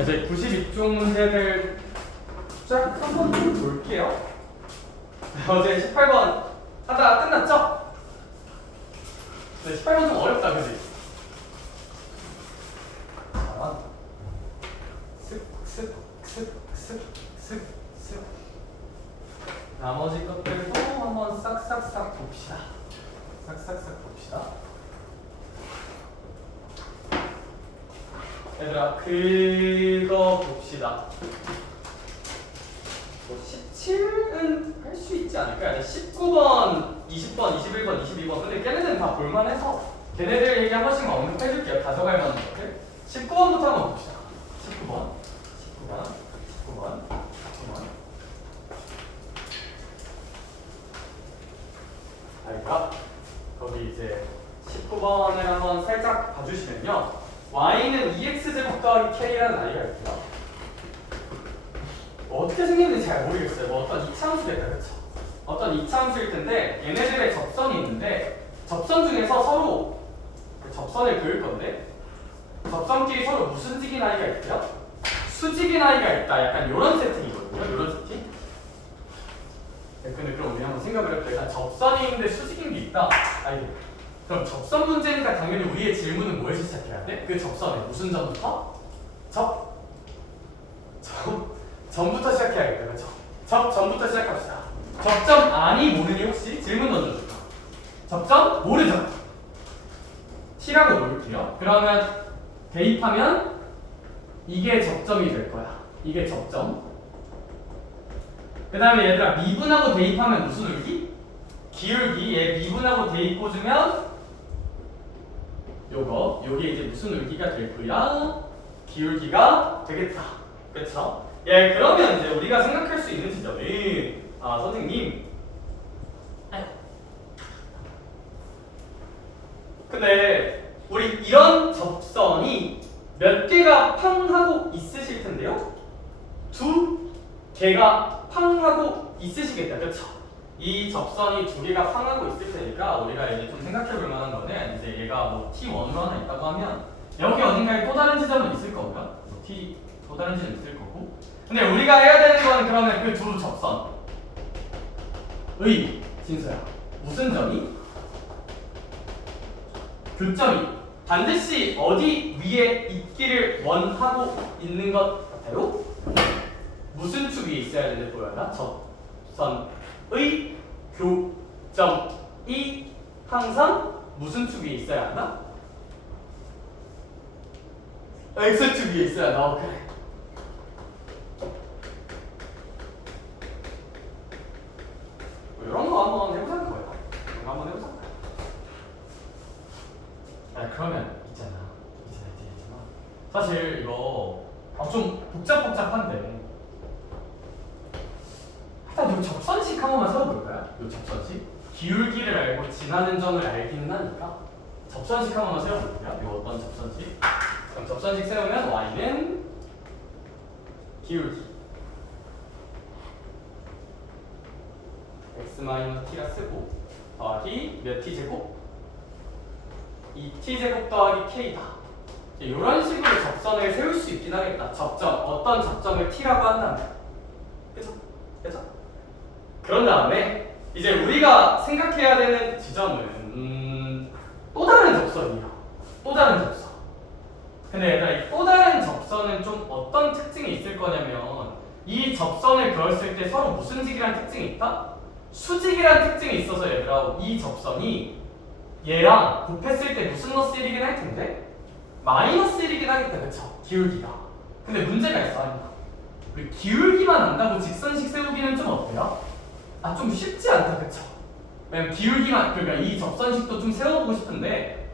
이제 92쪽 문제들 쫙 한번 볼게요. 어제 18번 하다 끝났죠? 네, 18번 좀 어렵다, 그지? 자, 슥. 나머지 것들도 한번 싹싹싹 봅시다. 얘들아, 그거 봅시다. 17은 할 수 있지 않을까? 19번, 20번, 21번, 22번. 근데 걔네들은 다 볼만해서 걔네들 얘기 한 번씩 언급해줄게요. 가져갈 만한 것들. 19번부터 한번 봅시다. 19번. 알까? 거기 이제 19번을 한번 살짝 봐주시면요. y는 2x제곱 더하기 k라는 아이가 있고요. 어떻게 생겼는지 잘 모르겠어요. 뭐 어떤 이차함수겠다, 그쵸? 어떤 이차함수일 텐데 얘네들의 접선이 있는데 접선 중에서 서로 접선을 그을 건데 접선끼리 서로 무슨 직인 아이가 있고요? 수직인 아이가 있다. 약간 이런 세팅이거든요. 이런 세팅. 네, 근데 그럼 우리 한번 생각을 해볼게요. 일단 접선이 있는데 수직인 게 있다. 아이들. 그럼 접선 문제니까 당연히 우리의 질문은 뭐에서 시작해야 돼? 그 접선에 무슨 점부터? 점부터 시작해야겠다. 그렇죠? 접점부터 시작합시다. 접점 아니 모르니 혹시? 질문 던져줄까? 접점 모르죠? T라고 놓을게요. 그러면 대입하면 이게 접점이 될 거야. 이게 접점. 그 다음에 얘들아 미분하고 대입하면 무슨 울기? 기울기. 얘 미분하고 대입 꽂으면 요게 이제 무슨 울기가 될 거야? 기울기가 되겠다. 그렇죠? 예, 그러면 이제 우리가 생각할 수 있는 지점이 선생님. 근데 우리 이런 접선이 몇 개가 팡하고 있으실 텐데요? 2개가 팡하고 있으시겠다. 그렇죠? 이 접선이 2개가 팡하고 있을 테니까 우리가 이제 좀 생각해 볼 만한 거는 이제 얘가 뭐 T1으로 하나 있다고 하면 여기 어딘가에 또 다른 지점은 있을 거고요. T 또 다른 지점 있을 거고. 근데 우리가 해야 되는 건 그러면 그 두 접선의 진수야. 무슨 점이? 교점이 반드시 어디 위에 있기를 원하고 있는 것 같아요? 무슨 축 위에 있어야 되는지 보여라. 접선의 교점이 항상 무슨 축 위에 있어야 한다? X축 위에 있어야 한다. 그래. 이런 거 한번 해보자는 거예요. 이거 한번 해보자는 거예요. 그러면 있잖아. 사실 이거 좀 복잡한데 일단 이 접선식 한 번만 세워볼까요? 이 접선식 기울기를 알고 지나는 점을 알기는 하니까 접선식 한 번만 세워볼게요. 이 어떤 접선식? 그럼 접선식 세우면 y는 기울기 x-t가 쓰고 더하기 몇 t제곱? 2t제곱 더하기 k다. 이런 식으로 접선을 세울 수 있긴 하겠다. 어떤 접점을 t라고 한다면. 그죠? 그런 다음에 이제 우리가 생각해야 되는 지점은 또 다른 접선이에요. 또 다른 접선. 근데 얘들아 이 또 다른 접선은 좀 어떤 특징이 있을 거냐면 이 접선을 그었을 때 서로 무슨 직이라는 특징이 있다? 수직이라는 특징이 있어서 얘들아 이 접선이 얘랑 곱했을 때 무슨 너스 1이긴 할 텐데 마이너스 1이긴 하겠다. 그쵸? 기울기가. 근데 문제가 있어. 우리 기울기만 안다고 직선식 세우기는 좀 어때요? 좀 쉽지 않다. 그쵸? 왜냐면 기울기만, 그러니까 이 접선식도 좀 세워보고 싶은데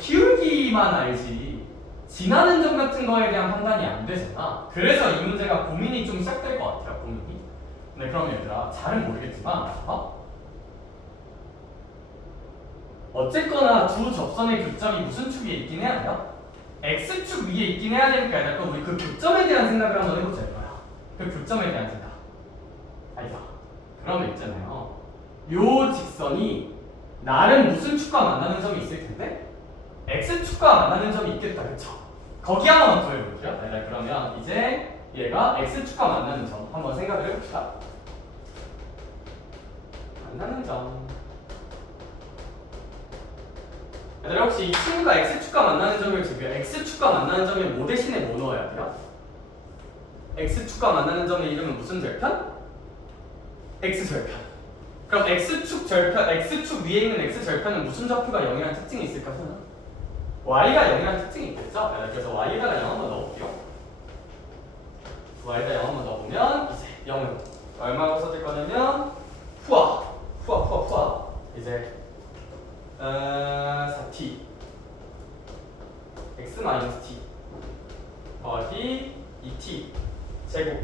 기울기만 알지 지나는 점 같은 거에 대한 판단이 안 되잖아. 그래서 이 문제가 고민이 좀 시작될 것 같아요. 고민이. 근데 그럼 얘들아 잘은 모르겠지만 어쨌거나 두 접선의 교점이 무슨 축 위에 있긴 해야 돼요? X축 위에 있긴 해야 되니까 약간 우리 그 교점에 대한 생각을 한번 해보자 이거야. 그 교점에 대한 생각. 아니다. 그러면 있잖아요. 요 직선이 나름 무슨 축과 만나는 점이 있을 텐데 X축과 만나는 점이 있겠다. 그쵸? 거기 한번 구해볼게요. 네, 그러면 이제 얘가 x축과 만나는 점 한번 생각을 해봅시다. 만나는 점. 얘들아 혹시 이 친구가 x축과 만나는 점을 지금 x축과 만나는 점에 뭐 대신에 뭐 넣어야 돼요? x축과 만나는 점의 이름은 무슨 절편? x절편. 그럼 x축 절편, x축 위에 있는 x절편은 무슨 좌표가 0이라는 특징이 있을까? y가 0이라는 특징이 있겠죠? 그래서 y에다가 0 한번 넣어볼게요. y에다 0 한번 넣어보면 이제 0은 얼마로 써질 거냐면 후아 이제 4t x-t 더하기 2t 제곱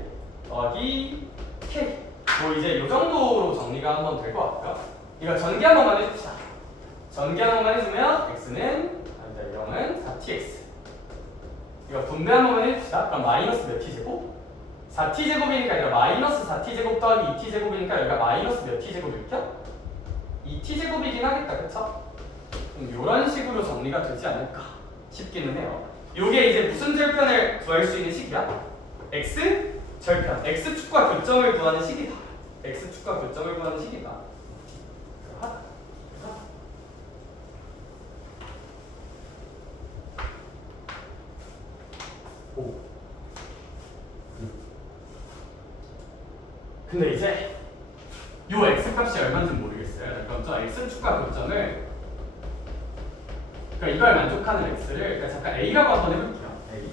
더하기 k 뭐 이제 이 정도로 정리가 한번 될 것 같고요. 이거 전개 한 번만 해줍시다. 전개 한 번만 해주면 x는 0은 4tx 이거 분배 한 번만 해줍시다. 그럼 마이너스 몇 t제곱? 4t제곱이니까 아니라 마이너스 4t제곱 더하기 2t제곱이니까 여기가 마이너스 몇 t제곱일게요? 2t제곱이긴 하겠다. 그쵸? 이런 식으로 정리가 되지 않을까 싶기는 해요. 요게 이제 무슨 절편을 구할 수 있는 식이야? x 절편, x축과 교점을 구하는 식이다. x축과 교점을 구하는 식이다. 오. 근데 이제 요 x 값이 얼마인지 모르겠어요. 그럼 저 x축과 교점을 그러니까 이걸 만족하는 x를 그러니까 잠깐 a라고 한번 해볼게요. a.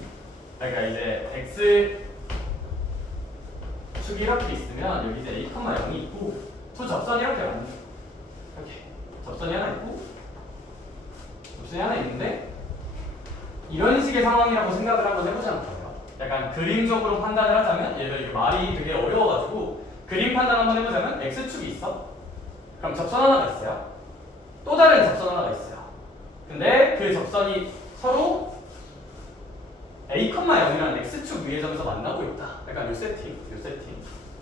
그러니까 이제 x 축이 이렇게 있으면 여기 이제 a, 0이 있고 두 접선이 이렇게 왔네. 이렇게 접선이 하나 있고 접선이 하나 있는데 이런 식의 상황이라고 생각을 한번 해보자는 거예요. 약간 그림적으로 판단을 하자면 얘들 말이 되게 어려워가지고 그림 판단 한번 해보자면 x축이 있어. 그럼 접선 하나가 있어요. 또 다른 접선 하나가 있어요. 근데 그 접선이 서로 a, 0이라는 x축 위의 점에서 만나고 있다. 약간 요 세팅.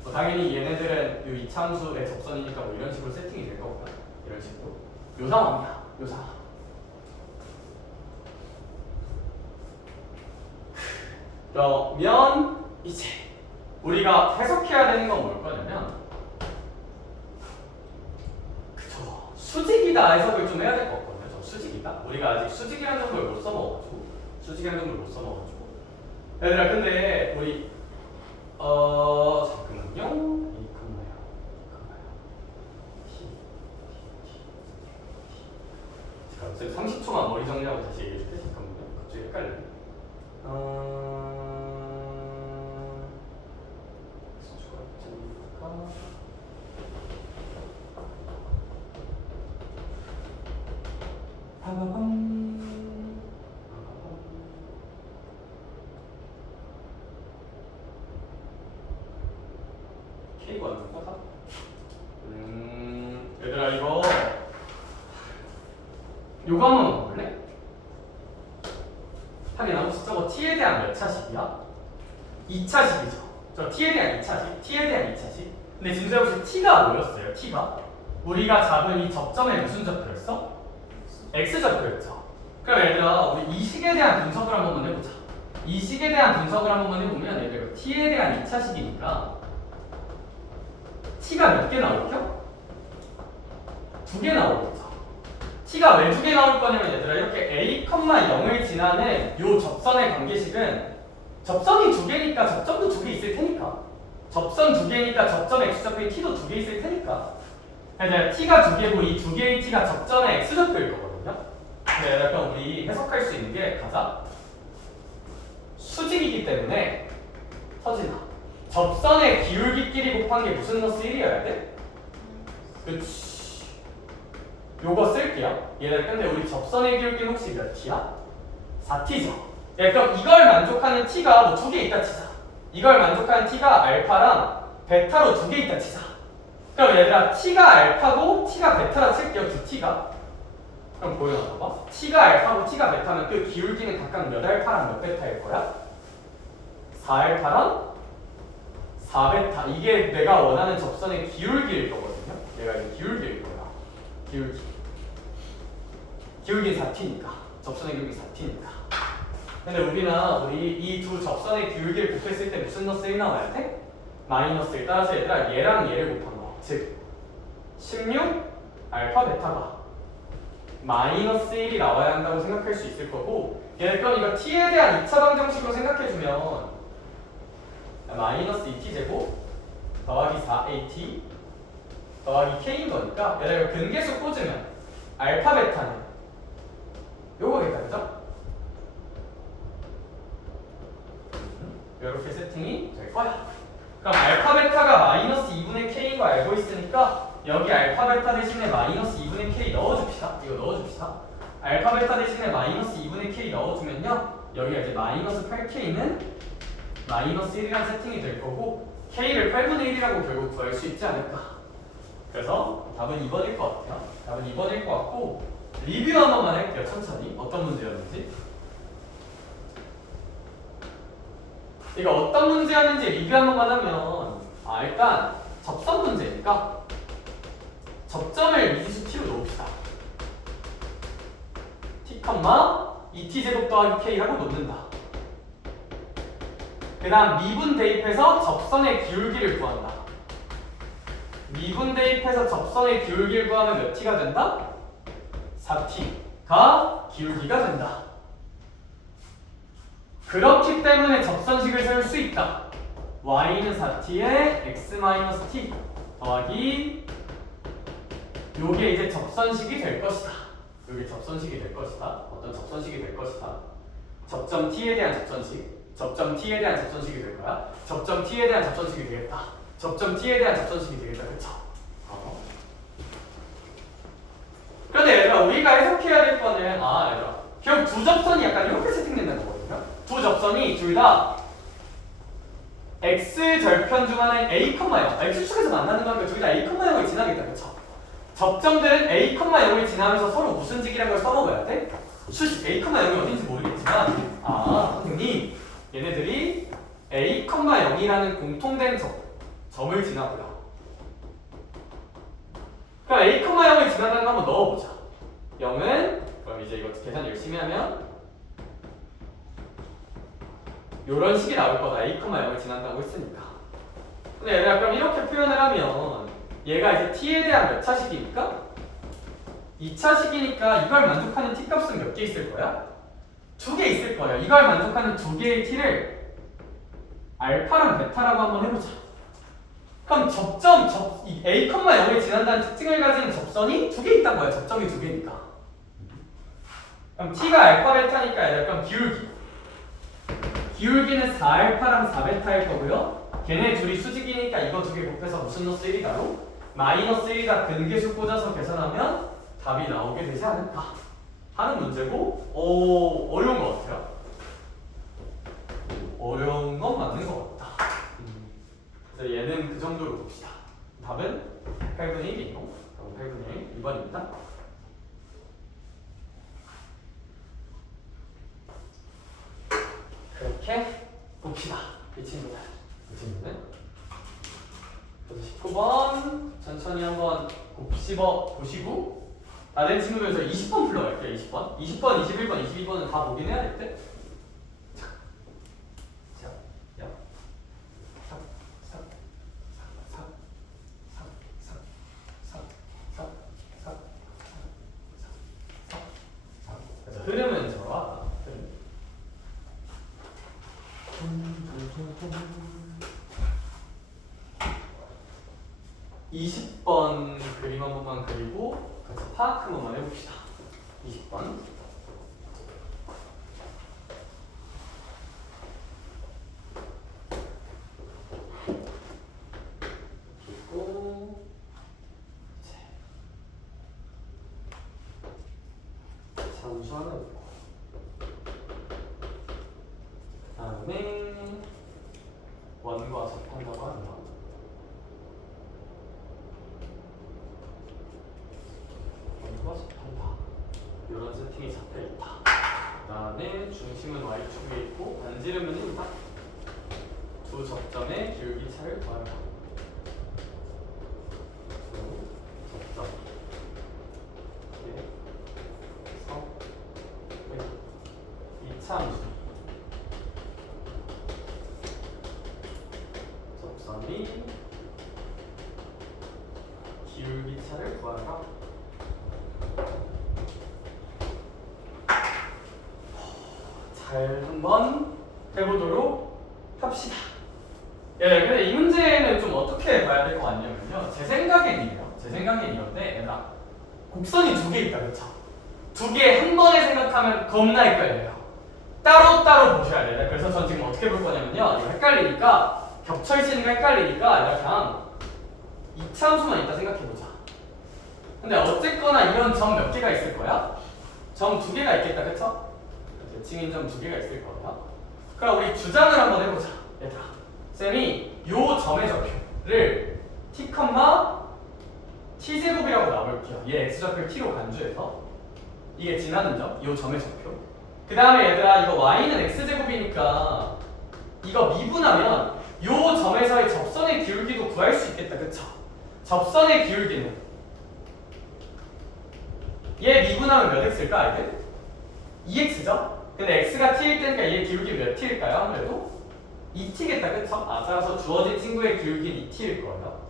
뭐 당연히 얘네들은 요 이차함수의 접선이니까 뭐 이런 식으로 세팅이 될 거고요. 이런 식으로. 요 상황이야. 요 상황. 그러면 이제 우리가 해석해야 되는 건 뭘 거냐면 그쵸. 수직이다 해석을 좀 해야 될 것 같거든요. 저 수직이다. 우리가 아직 수직이라는 정보를 못 써먹어가지고 얘들아 근데 우리 잠깐만요. 잠깐 30초만 머리 정리하고 다시 얘기해줄게. 잠깐만요. 갑자기 헷갈리네. K가 완전 커다. 얘들아 이거 요거 한번 먹을래? 하긴 아무튼 저거 t에 대한 몇 차식이야? 2차식이죠. 저 t에 대한 2차식, t에 대한 2차식. 근데 지금 혹시 t가 뭐였어요? t가 우리가 잡은 이 접점의 무슨 좌표였어? x좌표였죠. 그럼 얘들아 우리 이 식에 대한 분석을 한번 해보자. 이 식에 대한 분석을 한번 해보면 얘들아 t에 대한 2차식이니까 t가 몇 개 나올게요? 2개 나오겠죠. t가 왜 2개 나올 거냐면 얘들아 이렇게 a, 0을 지나는 요 접선의 관계식은 접선이 2개니까 접점도 2개 있을 테니까 접선 2개니까 접점의 x좌표인 t도 2개 있을 테니까 얘들아 t가 2개고 이 2개의 t가 접점의 x좌표일 거거든요. 근데 약간 우리 해석할 수 있는 게 가자. 수직이기 때문에 서진아 접선의 기울기끼리 곱한 게 무슨 너스 1이어야 돼? 그치. 요거 쓸게요. 얘들 근데 우리 접선의 기울기는 혹시 몇 t야? 4t죠. 예, 그럼 이걸 만족하는 t가 뭐 2개 있다 치자. 이걸 만족하는 t가 알파랑 베타로 2개 있다 치자. 그럼 얘들아 t가 알파고 t가 베타라 칠게요. 2t가. 그럼 보여나 봐봐. t가 알파고 t가 베타면 그 기울기는 각각 몇 알파랑 몇 베타일 거야? 4알파랑 4베타. 이게 내가 원하는 접선의 기울기일 거거든요. 얘가 이제 기울기일 거야. 기울기. 기울기는 4t니까. 접선의 기울기 4t니까. 근데 우리 이 두 접선의 기울기를 곱했을 때 무슨 너 1 나와야 돼? 마이너스 1. 따라서 얘들아 얘랑 얘를 곱한 거. 즉 16 알파 베타가 마이너스 1이 나와야 한다고 생각할 수 있을 거고, 얘들 그럼 이거 t에 대한 2차 방정식으로 생각해주면 마이너스 2t 제곱 더하기 4at 더하기 k인 거니까 얘들아 이거 근계수 꽂으면 알파 베타는 요거겠다, 그죠? 이렇게 세팅이 될 거야. 그럼 알파 베타가 마이너스 2분의 k인 거 알고 있으니까 여기 알파 베타 대신에 마이너스 2분의 k 넣어줍시다. 이거 넣어줍시다. 알파 베타 대신에 마이너스 2분의 k 넣어주면요 여기가 이제 마이너스 8k는 마이너스 1이라는 세팅이 될 거고 k를 8분의 1이라고 결국 구할 수 있지 않을까. 그래서 답은 2번일 것 같아요. 답은 2번일 것 같고, 리뷰 한 번만 할게요. 천천히 어떤 문제였는지. 이거 어떤 문제였는지 리뷰 한 번만 하면 일단 접선 문제니까 접점을 미지수 t로 놓읍시다. t, 2t 제곱 더하기 k라고 놓는다. 그 다음 미분 대입해서 접선의 기울기를 구한다. 미분 대입해서 접선의 기울기를 구하면 몇 t가 된다? 4t가 기울기가 된다. 그렇기 때문에 접선식을 세울 수 있다. y는 4t에 x-t 더하기 요게 이제 접선식이 될 것이다. 요게 접선식이 될 것이다. 어떤 접선식이 될 것이다. 접점 t에 대한 접선식. 접점 t에 대한 접선식이 될 거야. 접점 t에 대한 접선식이 되겠다. 접점 t에 대한 접선식이 되겠다. 그쵸? 그런데 얘들아 우리가 해석해야 될 거는 얘들아 결국 두 접선이 약간 이렇게 세팅된다는 거거든요. 두 접선이 둘 다 x 절편 중 하나인 a, 0 x축에서 만나는 거니까 둘 다 a, 0을 지나겠다. 그쵸? 접점들은 a, 0을 지나면서 서로 무슨 직이라는 걸 써먹어야 돼? 수식 a, 0이 어딘지 모르겠지만 선생님 얘네들이 a, 0이라는 공통된 점을 지나고요. 그럼 a, 0을 지나다는 거 한번 넣어보자. 0은 그럼 이제 이거 계산 열심히 하면 요런 식이 나올 거다. a, 0을 지난다고 했으니까. 근데 얘들아 그럼 이렇게 표현을 하면 얘가 이제 t에 대한 몇 차식이니까? 2차식이니까 이걸 만족하는 t 값은 몇 개 있을 거야? 2개 있을 거예요. 이걸 만족하는 두 개의 t를 알파랑 베타라고 한번 해보자. 그럼 이 a, 0을 지난다는 특징을 가진 접선이 2개 있단 거야. 접점이 2개니까. 그럼 t가 알파 베타니까 얘들아 그럼 기울기는 4알파랑 4베타일 거고요. 걔네 둘이 수직이니까 이거 두 개 곱해서 무슨 노스 1이다로? 마이너스 1이다 근계수 꽂아서 계산하면 답이 나오게 되지 않을까 하는 문제고, 어려운 것 같아요. 어려운 건 맞는 것 같다. 그래서 얘는 그 정도로 봅시다. 답은 8분의 1이고, 그럼 8분의 1, 2번입니다. 그렇게 봅시다. 이 친구는 그래서 19번 천천히 한번 곱씹어 보시고, 된 친구들 저 20번 불러갈게요. 20번, 21번, 22번은 다 보긴 해야 될 때. 흐름은 저와 20번 그림 한 번만 그리고 같이 파악 한 번만 해봅시다. 20번. 그리고 잠수 하나 있고, 다음에 원과 접한다고 하는 거. 원과 접한다. 이런 세팅이 잡혀 있다. 그다음에 중심은 y축에 있고 반지름은 1이다. 두 접점의 기울기 차를 구한다. 두 접점. 이렇게 해서 2차 함수. 접선이 기울기차를 구하라. 잘 한번 해보도록 합시다. 예, 근데 이 문제는 좀 어떻게 봐야 될 것 같냐면요. 제 생각엔 이건데, 얘들아, 곡선이 두 개 있다, 그쵸? 두 개 한 번에 생각하면 겁나 헷갈려요. 따로따로 보셔야 돼요. 그래서 전 지금 어떻게 볼 거냐면요. 이거 헷갈리니까, 겹쳐있으니까 헷갈리니까, 그냥 이차함수만 있다 생각해보자. 근데 어쨌거나 이런 점 몇 개가 있을 거야? 점 두 개가 있겠다, 그쵸? 대칭인 점 두 개가 있을 거야. 그럼 우리 주장을 한번 해보자, 얘들아. 쌤이 요 점의 좌표를 t, t제곱이라고 놔볼게요. 얘 x좌표를 t로 간주해서 이게 지나는 점, 요 점의 좌표. 그 다음에 얘들아 이거 y는 x제곱이니까 이거 미분하면 요 점에서의 접선의 기울기도 구할 수 있겠다, 그쵸? 접선의 기울기는 얘 미분하면 몇 x일까, 아이들? 2x죠? 근데 x가 t일 때니까 얘 기울기 몇 t일까요? 아무래도 2t겠다, 그쵸? 따라서 주어진 친구의 기울기는 2t일 거예요.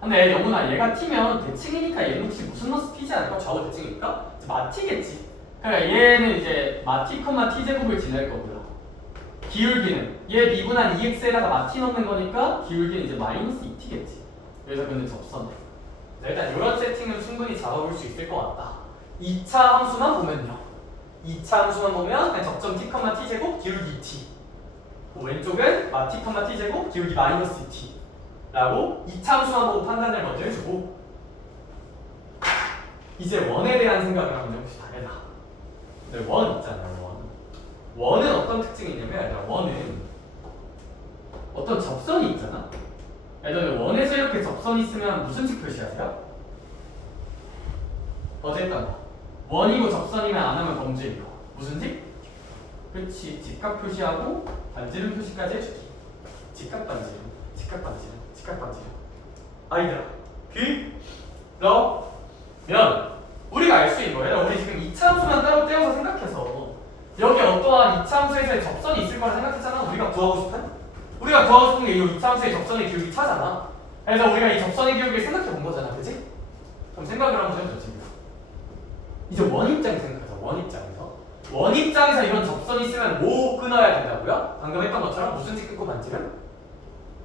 근데 영훈아, 얘가 t면 대칭이니까 얘는 혹시 무슨 노스 t지 않을까? 좌우 대칭이니까? 마t겠지. 그러니까 얘는 이제 마t, t제곱을 지낼 거고요. 기울기는 얘 미분한 2x에다가 마t 넣는 거니까 기울기는 이제 마이너스 2t겠지. 그래서 그는 접선해. 일단 이런 세팅은 충분히 잡아볼 수 있을 것 같다. 2차 함수만 보면요. 2차 함수만 보면 그냥 접점 t, t제곱 기울기 2t. 왼쪽은 t, t제곱 기울기 마이너스 t 라고 2차 함수만 보고 판단을 먼저 해주고, 이제 원에 대한 생각을 한번 해봅시다. 얘들아, 근데 원 있잖아요. 원은 어떤 특징이 있냐면, 얘들아, 원은 어떤 접선이 있잖아. 예전에 원에서 이렇게 접선이 있으면 무슨 식 표시하세요? 어제 했던 거. 원이고 접선이면 안 하면 범죄이고. 무슨 식? 그렇지. 직각 표시하고 반지름 표시까지 해주기. 직각 반지름, 직각 반지름, 직각 반지름. 아이들아, 그러면 우리가 알 수 있는 거예요. 우리 지금 2차 함수만 따로 떼어서 생각해서 여기 어떠한 2차 함수에서의 접선이 있을 거라 생각했잖아. 우리가 구하고 싶은 게 이 2차 함수의 접선의 기울기 차잖아. 그래서 우리가 이 접선의 기울기를 생각해 본 거잖아, 그치? 그럼 생각을 한번 해보자. 지금 이제 원 입장에서 생각하자. 원 입장에서 이런 접선이 있으면 뭐 끊어야 된다고요? 방금 했던 것처럼 무슨 직 끊고 반지름?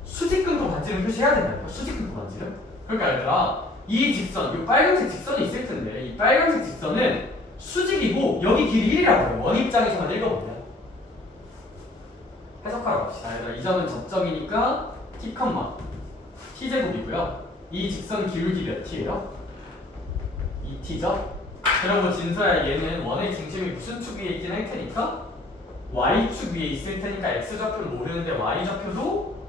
수직 끊고 반지름 표시해야 된다고요. 수직 끊고 반지름. 그러니까 얘들아, 이 직선, 이 빨간색 직선이 있을 텐데 이 빨간색 직선은 수직이고 여기 길이 1이라고 해요. 원 입장에서만 읽어보면. 해석하러 갑시다. 얘들아, 이 점은 접점이니까 t, t제곱이고요. 이 직선 기울기 몇 t예요? 2t죠? 그러면 진서야, 얘는 원의 중심이 무슨 축 위에 있긴 할 테니까 y축 위에 있을 테니까 x좌표는 모르는데 y좌표도,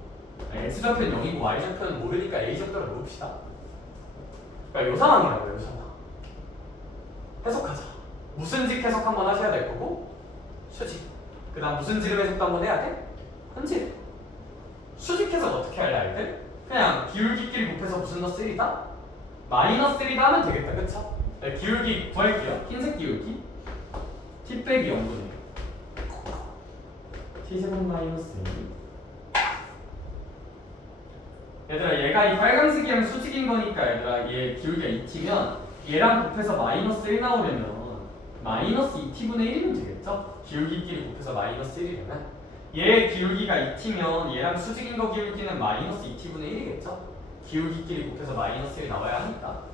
x좌표는 0이고 y좌표는 모르니까 a좌표를 모읍시다. 그러니까 요 상황이라고요, 요 상황. 해석하자. 무슨 직 해석 한번 하셔야 될 거고, 수직. 그 다음 무슨 지름 해석도 한번 해야 돼? 현지름. 수직 해석 어떻게 할래, 아이들? 그냥 기울기끼리 곱해서 무슨 넣어 1이다? 마이너스 1이다 하면 되겠다, 그쵸? 네, 기울기 구할게요. 흰색 기울기 t 빼기 0분의 t제곱 마이너스 1. 얘들아, 얘가 이 빨간색이랑 수직인 거니까 얘들아, 얘 기울기가 2t면 얘랑 곱해서 마이너스 1 나오려면 마이너스 2t분의 1이면 되겠죠? 기울기끼리 곱해서 마이너스 1이려면 얘 기울기가 2t면 얘랑 수직인 거 기울기는 마이너스 2t분의 1이겠죠? 기울기끼리 곱해서 마이너스 1이 나와야 하니까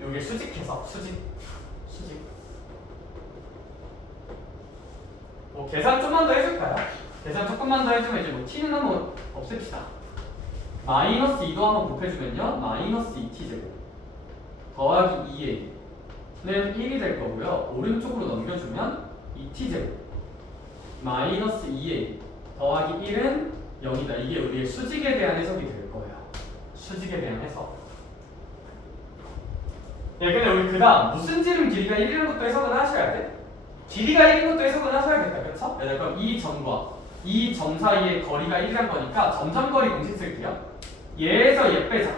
여기 수직해서 수직. 뭐 계산 좀만 더 해줄까요? 계산 조금만 더 해주면 이제 뭐 t는 한번 없앱시다. 마이너스 2도 한번 곱해주면요, 마이너스 2t제곱 더하기 2a는 1이 될 거고요. 오른쪽으로 넘겨주면 2t제곱 마이너스 2a 더하기 1은 0이다. 이게 우리의 수직에 대한 해석이 될 거예요. 수직에 대한 해석. 예, 근데 우리 그 다음 무슨 지름 길이가 1이라는 것도 해석은 하셔야 돼. 길이가 1인 것도 해석은 하셔야겠다, 그렇죠? 네, 그럼 이 점과 이 점 사이의 거리가 1이란 거니까 점점거리 공식 쓸게요. 얘에서 얘 빼자.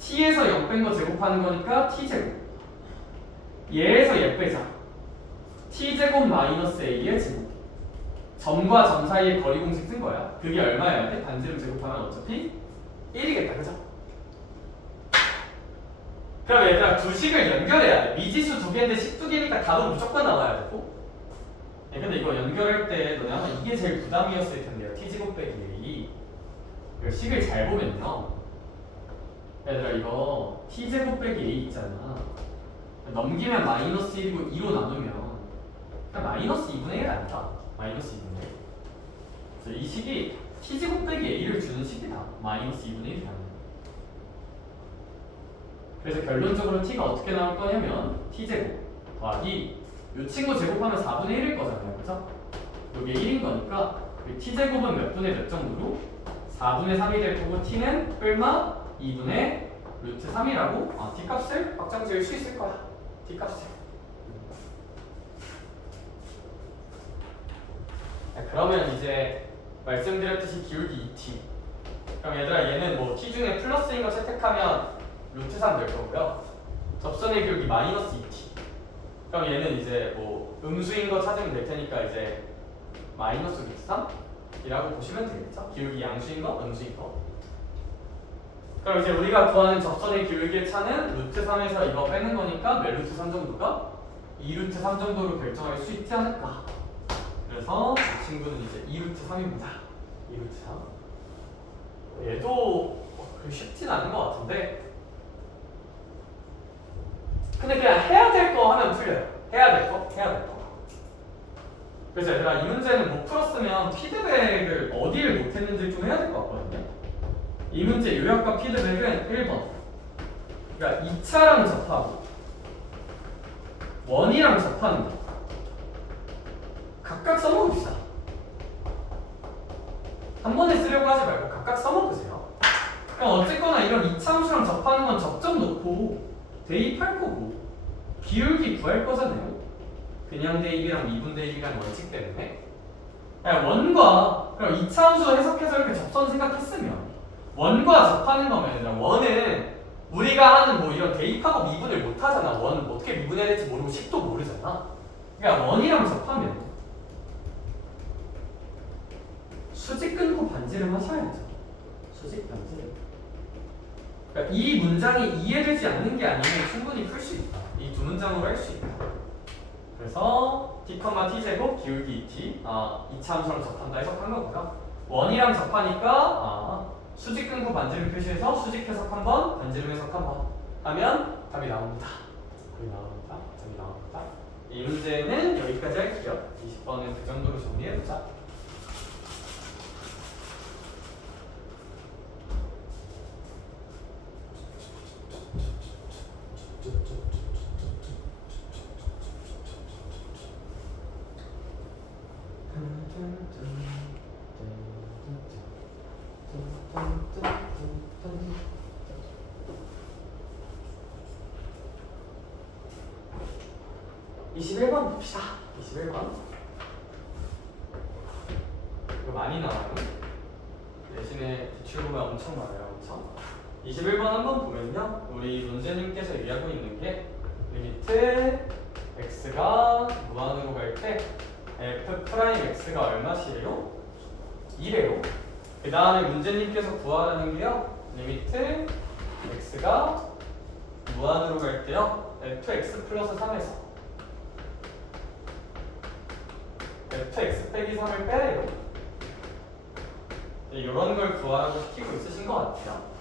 t에서 0 뺀 거 제곱하는 거니까 t제곱. 얘에서 얘 빼자. t제곱 마이너스 a의 제곱. 점과 점 사이의 거리 공식 쓴 거야. 그게 얼마여야 돼? 반지름 제곱하면 어차피 1이겠다. 그죠? 그럼 얘들아 두 식을 연결해야 돼. 미지수 두 개인데 식 두 개니까 답은 무조건 나와야 되고. 근데 이거 연결할 때 너네 아마 이게 제일 부담이었을 텐데요. t제곱 빼기 a. 이거 식을 잘 보면요. 얘들아 이거 t제곱 빼기 a 있잖아. 넘기면 마이너스 1이고 2로 나누면 그냥 마이너스 2분의 1 아니다. 마이너스 2분의 1. 그래서 이 식이 t제곱 빼기 a를 주는 식이다. 마이너스 2분의 1이 나는. 그래서 결론적으로 t가 어떻게 나올 거냐면 t제곱 더하기 이 친구 제곱하면 4분의 1일 거잖아요. 그죠? 여기 1인 거니까 t제곱은 몇 분의 몇 정도로? 4분의 3이 될 거고 t는 뿔마 2분의 루트 3이라고 t값을 확정 지을 수 있을 거야. t값을. 그러면 이제 말씀드렸듯이 기울기 2t. 그럼 얘들아 얘는 뭐 t 중에 플러스인 거 채택하면 루트 3 될 거고요. 접선의 기울기 마이너스 2t. 그럼 얘는 이제 뭐 음수인 거 찾으면 될 테니까 이제 마이너스 루트 3이라고 보시면 되겠죠? 기울기 양수인 거, 음수인 거. 그럼 이제 우리가 구하는 접선의 기울기의 차는 루트 3에서 이거 빼는 거니까 몇 루트 3 정도가? 2루트 3 정도로 결정할 수 있지 않을까? 그래서 이 친구는 이제 2루트 3입니다. 2루트 3. 얘도 쉽진 않은 것 같은데 근데 그냥 해야 될 거 하면 풀려요. 해야 될 거? 해야 될 거. 그래서 얘들아 이 문제는 못 풀었으면 피드백을 어디를 못했는지 좀 해야 될 것 같거든요. 이 문제 요약과 피드백은 1번. 그러니까 2차랑 접하고 원이랑 접하는 거. 각각 써먹읍시다. 한 번에 쓰려고 하지 말고 각각 써먹으세요. 그럼 어쨌거나 이런 2차 함수랑 접하는 건 접점 놓고 대입할 거고 기울기 구할 거잖아요. 그냥 대입이랑 미분 대입이라는 원칙 때문에 원과 그럼 2차 함수 해석해서 이렇게 접선 생각했으면 원과 접하는 거면 원은 우리가 하는 뭐 이런 대입하고 미분을 못 하잖아. 원은 어떻게 미분해야 될지 모르고 식도 모르잖아. 그러니까 원이랑 접하면 수직 끊고 반지름 하셔야죠. 수직 반지름. 그러니까 이 문장이 이해되지 않는 게 아니면 충분히 풀 수 있다. 이 두 문장으로 할 수 있다. 그래서 t, t제곱 기울기 2t 2차 함수랑 접한다 해석한 거고요. 원이랑 접하니까 수직 끊고 반지름 표시해서 수직 해석 한번, 반지름 해석 한번 하면 답이 나옵니다. 답이 나옵니다. 답이 나옵니다. 이 문제는 여기까지 할게요. 20번은 그 정도로 정리해보자. (21번) 봅시다. 21번. 이거 많이 나와요. 대신에 기출보면 엄청 많아요. 엄청. 21번 한번 보면요. 우리 문제님께서 얘기하고 있는 게 리미트 x가 무한으로 갈 때 f'x가 얼마시래요? 2래요. 그 다음에 문제님께서 구하라는 게요. 리미트 x가 무한으로 갈 때요. fx 플러스 3에서 fx 빼기 3을 빼래요. 이런 걸 구하라고 시키고 있으신 것 같아요.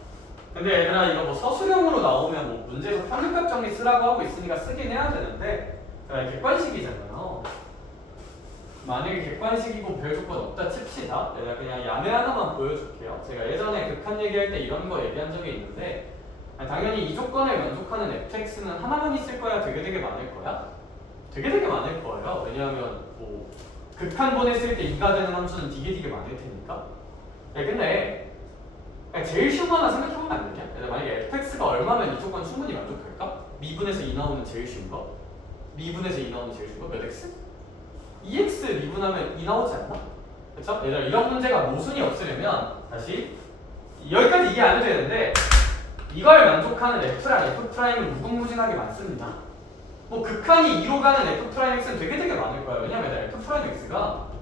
근데 얘들아 이거 뭐 서술형으로 나오면 뭐 문제에서 평균값 정리 쓰라고 하고 있으니까 쓰긴 해야 되는데 객관식이잖아요. 만약에 객관식이고 별 조건 없다 칩시다. 내가 그냥 야매 하나만 보여줄게요. 제가 예전에 극한 얘기할 때 이런 거 얘기한 적이 있는데 당연히 이 조건을 만족하는 fx는 하나만 있을 거야? 되게 많을 거야? 되게 많을 거예요. 왜냐하면 뭐 극한 보냈을 때 2가 되는 함수는 되게 많을 테니까. 근데 제일 쉬운 거 하나 생각해보면 안 되냐? 만약에 fx가 얼마면 이 조건 충분히 만족할까? 미분에서 2 나오는 제일 쉬운 거? 미분에서 2 나오는 제일 쉬운 거? 몇 x? 2x 미분하면 2 나오지 않나? 그쵸? 얘들아 이런 문제가 모순이 없으려면 다시 여기까지 이해 안 해도 되는데 이걸 만족하는 f랑 f'은 무궁무진하게 많습니다. 뭐 극한이 2로 가는 f'x는 되게 많을 거예요. 왜냐면 f'x가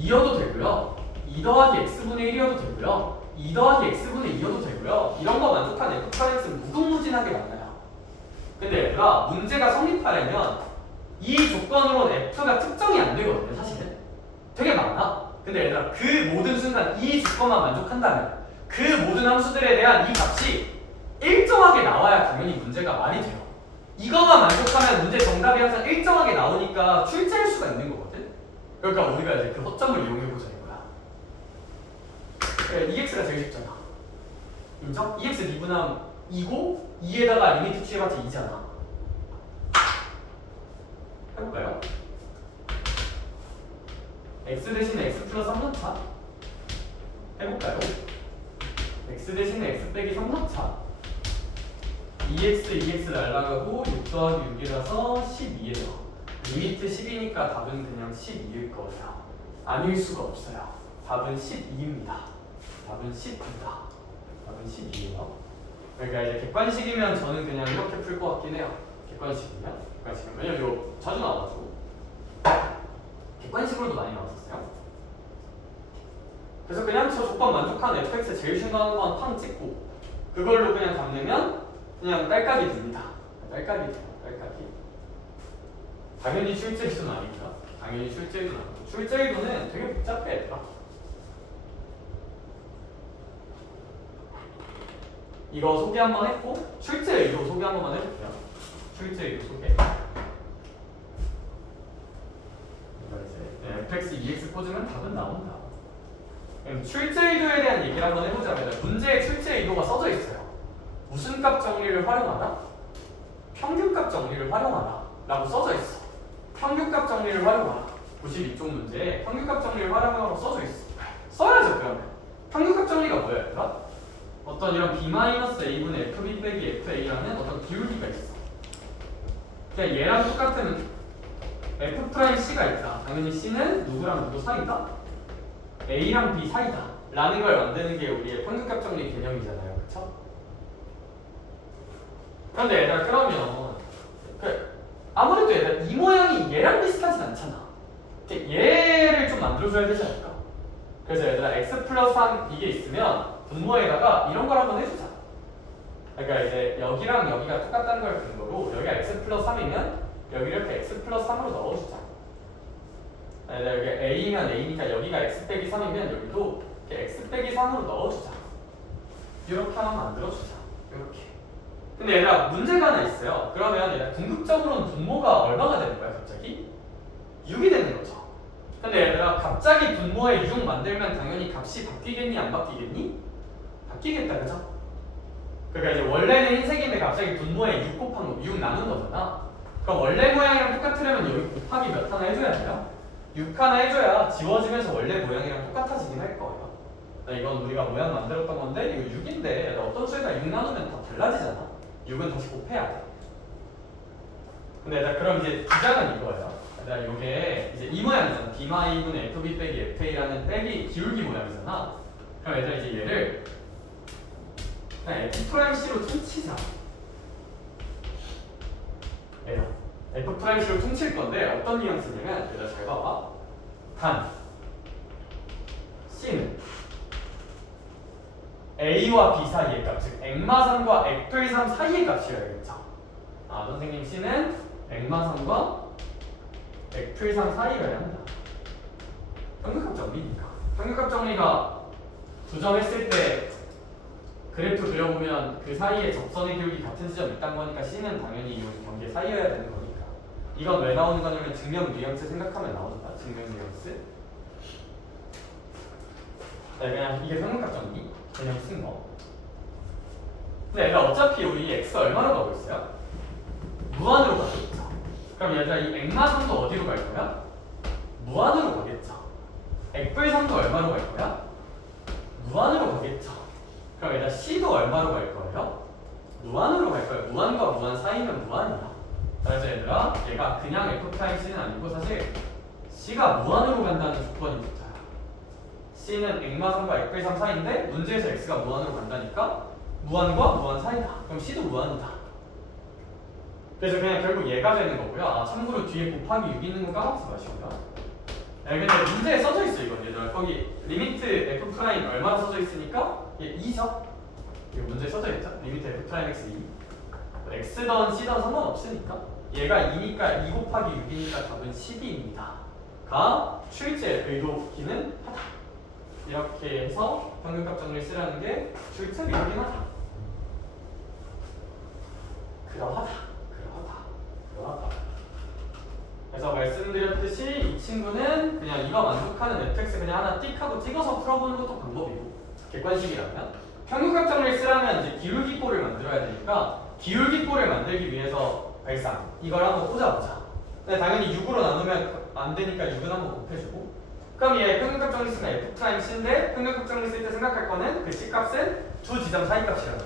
2여도 되고요. 2 더하기 x분의 1이어도 되고요. 2 더하기 x분의 2여도 되고요. 이런 거 만족한 fx는 무궁무진하게 많아요. 근데 얘들아 문제가 성립하려면 이 조건으로는 f가 특정이 안 되거든요. 사실은 되게 많아. 근데 얘들아 그 모든 순간 이 조건만 만족한다면 그 모든 함수들에 대한 이 값이 일정하게 나와야 당연히 문제가 말이 돼요. 이거만 만족하면 문제 정답이 항상 일정하게 나오니까 출제할 수가 있는 거거든. 그러니까 우리가 이제 그 허점을 이용해보자 이거야. 그래, EX가 제일 쉽잖아. 인정? EX 미분함 2고 2에다가 리미트 취해봤자 2잖아. 해볼까요? X 대신에 X 플러스 3넣자. 해볼까요? X 대신에 X 빼기 3넣자. 2x 날라가고 6 더하기 6이라서 12예요. 리미트 10이니까 답은 그냥 12일 거예요. 아닐 수가 없어요. 답은 12입니다. 답은 10입니다. 답은 12예요. 그러니까 이제 객관식이면 저는 그냥 이렇게 풀 것 같긴 해요. 객관식이면 왜냐면 이거 자주 나와가지고 객관식으로도 많이 나왔었어요. 그래서 그냥 저 조건 만족한 fx 제일 중요한 건 팡 찍고 그걸로 그냥 감내면 그냥 딸깍이 됩니다. 딸깍이 돼요. 딸깍이. 당연히 출제이도는 아닙니다. 당연히 출제이도는 아니고 출제이도는 되게 복잡해 얘들아. 이거 소개 한번 했고 출제의도 소개 한 번만 해볼게요. 출제의도 소개. 이제 fx, ex 꽂으면 답은 나온다. 출제의도에 대한 얘기를 한번 해보자면 문제에 출제의도가 써져 있어요. 무슨 값 정리를 활용하라? 평균값 정리를 활용하라 라고 써져 있어. 평균값 정리를 활용하라. 92쪽 문제에 평균값 정리를 활용하라고 써져 있어. 써야죠 그러면. 평균값 정리가 뭐야 얘들아? 어떤 이런 b-a분의 fb 빼기 fa라는 어떤 기울기가 있어. 그냥 얘랑 똑같은 f'c가 있다. 당연히 c는 누구랑 누구 사이다? a랑 b 사이다 라는 걸 만드는 게 우리의 평균값 정리 개념이잖아요. 그쵸? 그런데 얘들아 그러면 아무래도 얘들아 이 모양이 얘랑 비슷하진 않잖아. 얘를 좀 만들어줘야 되지 않을까? 그래서 얘들아 x 플러스 3 이게 있으면 분모에다가 이런 걸 한번 해주자. 그러니까 이제 여기랑 여기가 똑같다는 걸 근거로 여기가 x 플러스 3이면 여기 이렇게 x 플러스 3으로 넣어주자. 여기 a면 a니까 여기가 x 빼기 3이면 여기도 이렇게 x 빼기 3으로 넣어주자. 이렇게 하나 만들어주자. 이렇게. 근데 얘들아 문제가 하나 있어요. 그러면 얘들아 궁극적으로는 분모가 얼마가 되는 거야 갑자기? 6이 되는 거죠. 근데 얘들아 갑자기 분모에 6 만들면 당연히 값이 바뀌겠니 안 바뀌겠니? 바뀌겠다 그죠? 그러니까 이제 원래는 흰색인데 갑자기 분모에 6 곱한 거 6 나눈 거잖아. 그럼 원래 모양이랑 똑같으려면 여기 곱하기 몇 하나 해줘야 돼요? 6 하나 해줘야 지워지면서 원래 모양이랑 똑같아지긴 할 거예요. 이건 우리가 모양 만들었던 건데 이거 6인데 어떤 수에다 6 나누면 다 달라지잖아. 6은 다시 곱해야 돼. 근데 얘들아 그럼 이제 기장은 이거예요. 얘들아 요게 이제 이 모양이잖아. b-a분의 fb 빼기 fa라는 빼기 기울기 모양이잖아. 그럼 얘들아 이제 얘를 그냥 f'C로 퉁치자. 얘들아 f'C로 퉁칠 건데 어떤 뉘앙스냐면 얘들아 잘 봐봐. 단 C는 A와 B 사이의 값, 즉 액마상과 액플상 사이의 값이어야겠죠. 선생님 C는 액마상과 액플상 사이여야 한다. 평균값 정리니까. 평균값 정리가 부정했을 때 그래프 그려보면 그 사이에 접선의 기울기 같은 지점이 있다는 거니까 C는 당연히 이 경계 사이여야 되는 거니까. 이건 왜 나오는 거냐면 증명 뉘앙스 생각하면 나오잖아. 증명 뉘앙스. 그냥 이게 평균값 정리. 그냥 쓴 거. 근데 얘들아 어차피 우리 x가 얼마로 가고 있어요? 무한으로 가고 있죠. 그럼 얘들아 이 액마상도 어디로 갈 거야? 무한으로 가겠죠. 액불상도 얼마로 갈 거야? 무한으로 가겠죠. 그럼 얘들아 c도 얼마로 갈 거예요? 무한으로 갈 거예요. 무한과 무한 사이면 무한이야. 그래서 얘들아 얘가 그냥 f'C는 아니고 사실 c가 무한으로 간다는 조건이 붙어요. C는 액마상과 액불상 사이인데 문제에서 X가 무한으로 간다니까 무한과 무한 사이다. 그럼 C도 무한이다. 그래서 그냥 결국 얘가 되는 거고요. 참고로 뒤에 곱하기 6 있는 거 까먹지 마시고요. 근데 문제에 써져 있어 이거. 거기 리미트 f 프라임 얼마나 써져 있으니까 얘 2죠. 이거 문제에 써져 있죠. 리미트 f 프라임 x 2. x던 c던 상관없으니까 얘가 2니까 2 곱하기 6이니까 답은 12입니다. 가 출제 의도기는 하다. 이렇게 해서 평균값 정리를 쓰라는 게 출제 의도기는 하다. 그러하다. 그래서 말씀드렸듯이 이 친구는 그냥 이거 만족하는 fx 그냥 하나 띡 하고 찍어서 풀어보는 것도 방법이고, 객관식이라면 평균값 정리를 쓰려면 이제 기울기꼴을 만들어야 되니까 기울기꼴을 만들기 위해서 발상 이걸 한번 꽂아보자. 근데 당연히 6으로 나누면 안 되니까 6은 한번 곱해주고, 그럼 얘 평균값 정리 쓰면 f'C인데 평균값 정리 쓸 때 생각할 거는 그 C값은 두 지점 사이 값이라는 거.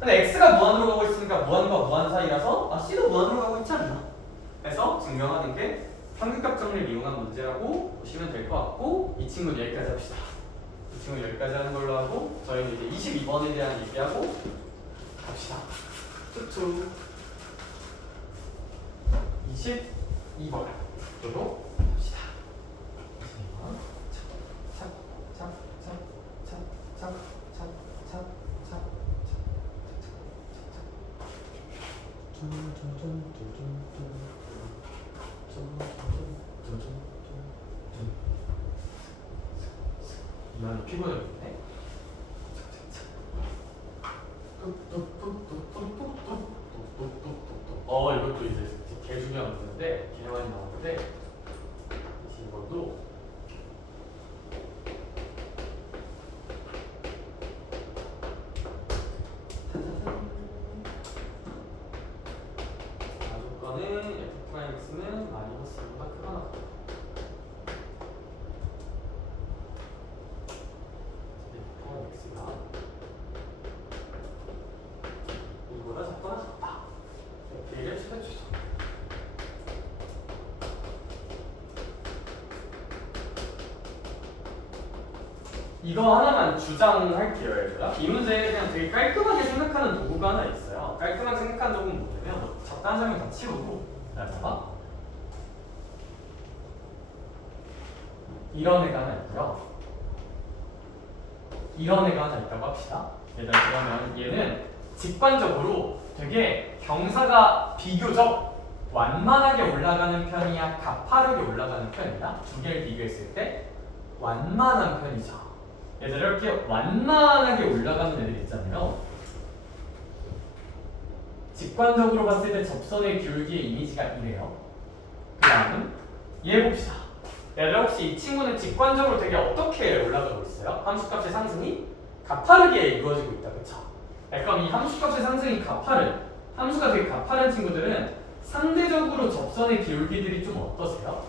근데 x가 무한으로 가고 있으니까 무한과 무한 사이라서 c도 무한으로 가고 있지 않나? 그래서 증명하는 게 평균값 정리를 이용한 문제라고 보시면 될 것 같고, 이 친구는 여기까지 합시다. 이 친구는 여기까지 하는 걸로 하고 저희는 이제 22번에 대한 얘기하고 갑시다. 쭈쭈 22번 으로 갑시다. 22번 많이 피곤해졌네. 이것도 이제 개 중요한 문제인데 개 많이 나오는데 이것도 가족과는 f'x는 마이너스보다 크거나 f'x가 이보다 작거나 작다. 이렇게 해주세요. 이거 하나만 주장할게요, 얘들아. 이 문제 그냥 되게 깔끔하게 생각하는 도구가 하나 있어요. 깔끔하게 생각하는 도구는 뭐냐면 뭐 잡다한 장면 다 치우고 봐봐. 이런 애가 하나 있고요. 이런 애가 하나 있다고 합시다. 얘들아, 그러면 얘는 직관적으로 되게 경사가 비교적 완만하게 올라가는 편이야, 가파르게 올라가는 편이야? 두 개를 비교했을 때 완만한 편이죠. 얘들 이렇게 완만하게 올라가는 애들 있잖아요. 직관적으로 봤을 때 접선의 기울기의 이미지가 이래요. 그 다음은 얘 봅시다. 얘들 혹시 이 친구는 직관적으로 되게 어떻게 올라가고 있어요? 함수값의 상승이 가파르게 이루어지고 있다, 그쵸? 그럼 이 함수값의 상승이 가파른, 함수가 되게 가파른 친구들은 상대적으로 접선의 기울기들이 좀 어떠세요?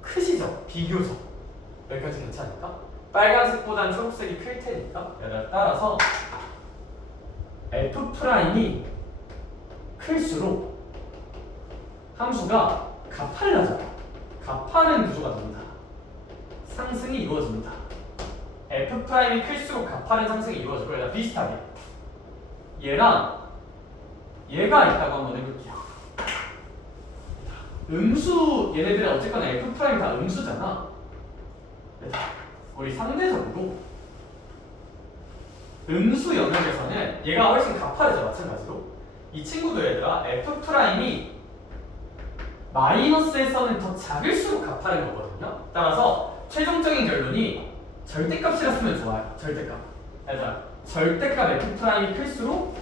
크시죠? 비교적. 여기까지 괜찮을까? 빨간색보다는 초록색이 클 테니까. 따라서 F'이 클수록 함수가 가팔라져요. 가파른 구조가 됩니다. 상승이 이루어집니다. F'이 클수록 가파른 상승이 이루어지고, 얘가 비슷하게 얘랑 얘가 있다고 한번 해볼게요. 음수, 얘네들은 어쨌거나 F' 다 음수잖아. 우리 상대적으로 음수 영역에서는 얘가 훨씬 가파르죠. 마찬가지로 이 친구도 얘들아 F'이 마이너스에서는 더 작을수록 가파른 거거든요. 따라서 최종적인 결론이 절대값이라 쓰면 좋아요. 절대값. 얘들아, 절대값 F'이 클수록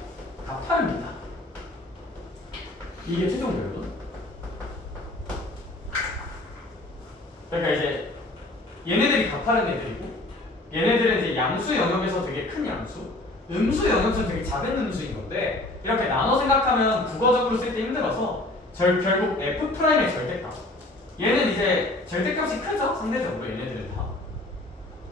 가파릅니다. 이게 최종 결론. 그러니까 이제 얘네들이 가파른 애들이고, 얘네들은 이제 양수 영역에서 되게 큰 양수, 음수 영역에서 되게 작은 음수인 건데, 이렇게 나눠 생각하면 국어적으로 쓸 때 힘들어서 결국 F'의 절대값, 얘는 이제 절대값이 크죠? 상대적으로 얘네들은 다.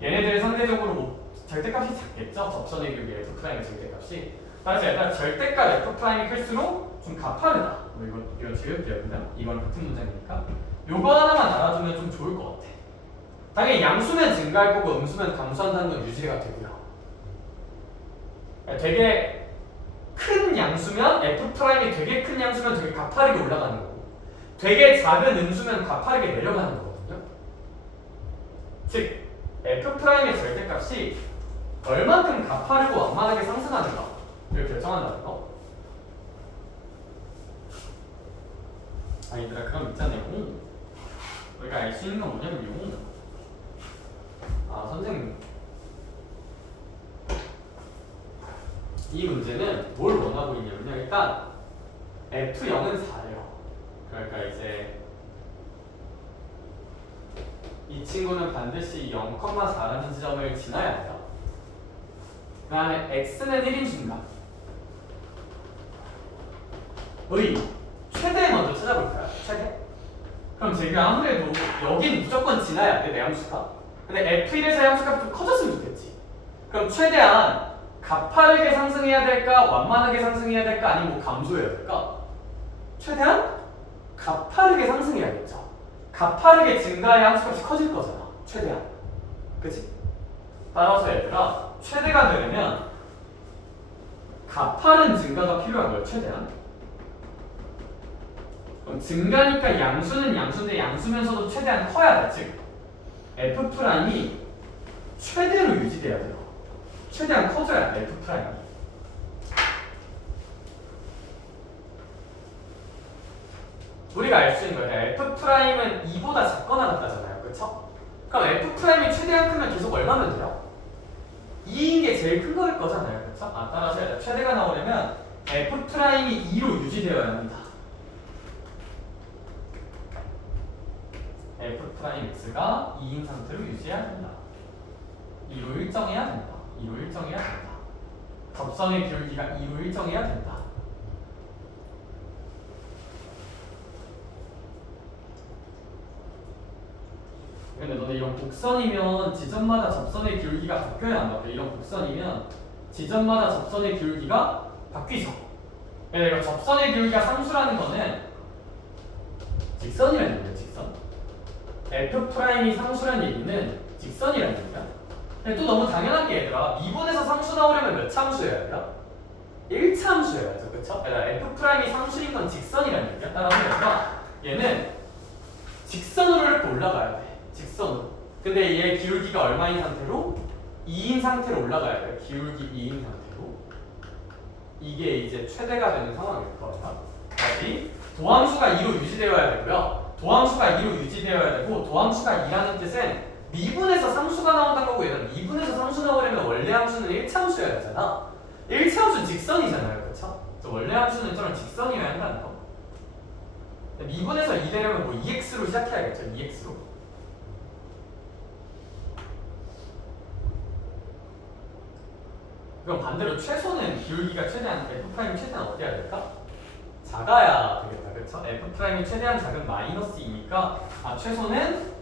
얘네들은 상대적으로 뭐 절대값이 작겠죠? 접선의 기울기 F'의 절대값이. 따라서 일단 절대값 F'이 클수록 좀 가파르다. 뭐 이거 지울게요. 그냥 이건 같은 문장이니까 요거 하나만 알아두면 좀 좋을 것 같아. 당연히 양수면 증가할 거고 음수면 감소한다는 건 유지가 되고요. 되게 큰 양수면 F'이 되게 큰 양수면 되게 가파르게 올라가는 거고, 되게 작은 음수면 가파르게 내려가는 거거든요. 즉 F'의 절대값이 얼만큼 가파르고 완만하게 상승하는가를 결정한다는 거. 아니들아 그럼 있잖아요. 우리가 알 수 있는 건 뭐냐면요. 아 선생님 이 문제는 뭘 원하고 있냐면요. 일단 F0은 4예요. 그러니까 이제 이 친구는 반드시 0,4라는 지점을 지나야 돼요. 그 다음에 x는 1인 순간 의 최대 먼저 찾아볼까요? 최대? 그럼 제가 아무래도 여긴 무조건 지나야 돼, 내 함수가. 근데 f1에서의 함수가 좀 커졌으면 좋겠지. 그럼 최대한 가파르게 상승해야 될까? 완만하게 상승해야 될까? 아니면 뭐 감소해야 될까? 최대한 가파르게 상승해야겠죠. 가파르게 증가의 함수값이 커질 거잖아. 최대한. 그치? 따라서 얘들아 최대가 되려면 가파른 증가가 필요한 거예요. 최대한. 그럼 증가니까 양수는 양수인데 양수면서도 최대한 커야 돼. 즉 F'이 최대로 유지돼야 돼요. 최대한 커져야 돼. F'이. 우리가 알 수 있는 거예요. F'은 2보다 작거나 같다잖아요. 그쵸? 그럼 F'이 최대한 크면 계속 얼마면 돼요? 2인 게 제일 큰 거일 거잖아요. 그쵸? 따라서 최대가 나오려면 F'이 2로 유지되어야 합니다. F'X가 2인 상태로 유지해야 된다. 2로 일정해야 된다. 2로 일정해야 된다. 접선의 기울기가 2로 일정해야 된다. 근데 너네 이런 곡선이면 지점마다 접선의 기울기가 바뀌어야 안 바뀌어. 이런 곡선이면 지점마다 접선의 기울기가 바뀌죠. 그러니까 접선의 기울기가 상수라는 거는 직선이라는 얘기예요. 직선. F'이 상수라는 얘기는 직선이라는 얘기야. 근데 또 너무 당연한 게 얘들아 미분에서 상수 나오려면 몇 차 함수여야 돼요? 1차 함수여야죠. 그쵸? F'이 상수인 건 직선이라는 얘기야. 따라서 얘는 직선으로 이렇게 올라가야 돼. 직선으로. 근데 얘 기울기가 얼마인 상태로? 2인 상태로 올라가야 돼요. 기울기 2인 상태로. 이게 이제 최대가 되는 상황일 거예요. 다시 도함수가 2로 유지되어야 되고요. 도함수가 2로 유지되어야 되고 도함수가 2라는 뜻은 미분에서 상수가 나온다는 거고 얘는 미분에서 상수 나오려면 원래 함수는 1차 함수여야 되잖아. 1차 함수는 직선이잖아요. 그렇죠? 원래 함수는 저런 직선이어야 한다는 거. 미분에서 2 되려면 뭐 2x로 시작해야겠죠. 2x로. 그럼 반대로 최소는 기울기가 최대한 F'이 최대한 어때야 될까? 작아야 되겠다. 그렇죠? F'이 최대한 작은 마이너스 2니까 최소는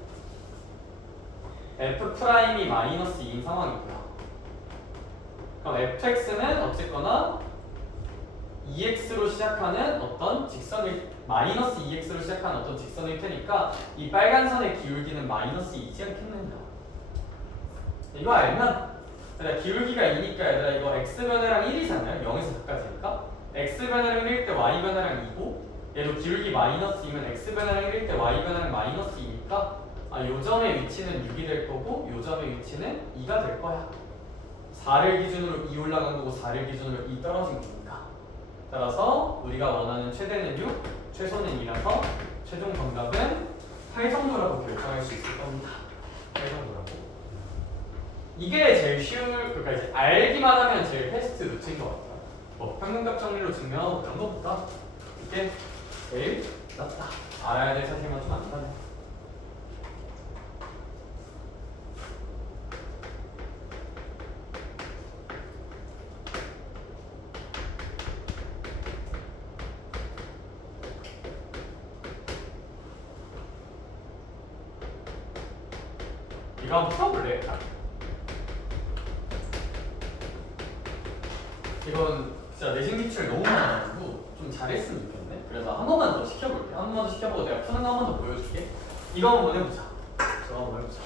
F'이 마이너스 2인 상황이고요. 그럼 fx는 어쨌거나 2x로 시작하는 어떤 직선일 마이너스 2x로 시작하는 어떤 직선일 테니까 이 빨간 선의 기울기는 마이너스 2지 않겠느냐. 이거 알면 기울기가 2니까 얘들아 이거 x변화랑 1이잖아요. 0에서 100까지니까 x변화랑 1일 때 y변화랑 2고 얘도 기울기 마이너스 2면 x변화랑 1일 때 y변화랑 마이너스 2니까 요 점의 위치는 6이 될 거고 요 점의 위치는 2가 될 거야. 4를 기준으로 2 올라간 거고 4를 기준으로 2 떨어진 거니까. 따라서 우리가 원하는 최대는 6, 최소는 2라서 최종 정답은 8 정도라고 결정할 수 있을 겁니다. 8 정도라고. 이게 제일 쉬울, 그러니까 이제 알기만 하면 제일 패스트 루트인 것 같아요. 뭐 평균값 정리로 증명하고 그런 것보다 이게 제일 낫다. 알아야 될 사실만 좀 안다네. 이거 한번 풀어볼래? 이건 진짜 내신 기출 너무 많아가지고 좀 잘했으면 좋겠네. 그래서 한 번만 더 시켜볼게. 한 번만 더 시켜보고 내가 푸는 거 한 번 더 보여줄게. 이거 한번 해보자. 저거 한번 해보자.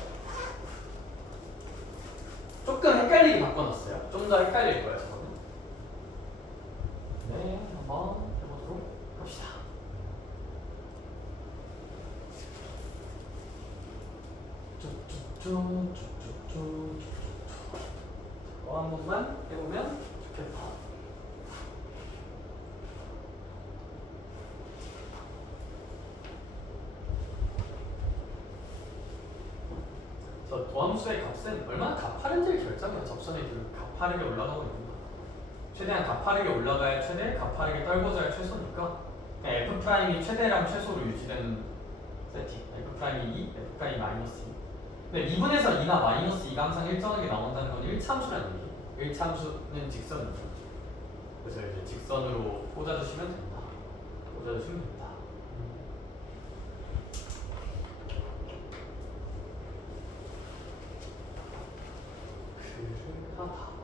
조금 헷갈리게 바꿔놨어요. 좀 더 헷갈릴 거예요, 저거는. 네, 한번 해보도록 합시다. 쭉쭉쭉쭉 한 번만 해보면 좋겠다. 저 도함수의 값은 얼마나 가파른지를 결정해요. 접선의 기울기 가파르게 올라가고 있는 거. 최대한 가파르게 올라가야 최대, 가파르게 떨궈져야 최소니까 그냥 F'이 최대랑 최소로 유지되는 세팅. F'이 2, F'이 마이너스 2. 근데 2분에서 2나 마이너스 2가 항상 일정하게 나온다는 건 1참수라는 얘기예요. 1참수는 직선이죠. 그래서 이제 직선으로 꽂아주시면 된다. 꽂아주시면 된다. 그러하다.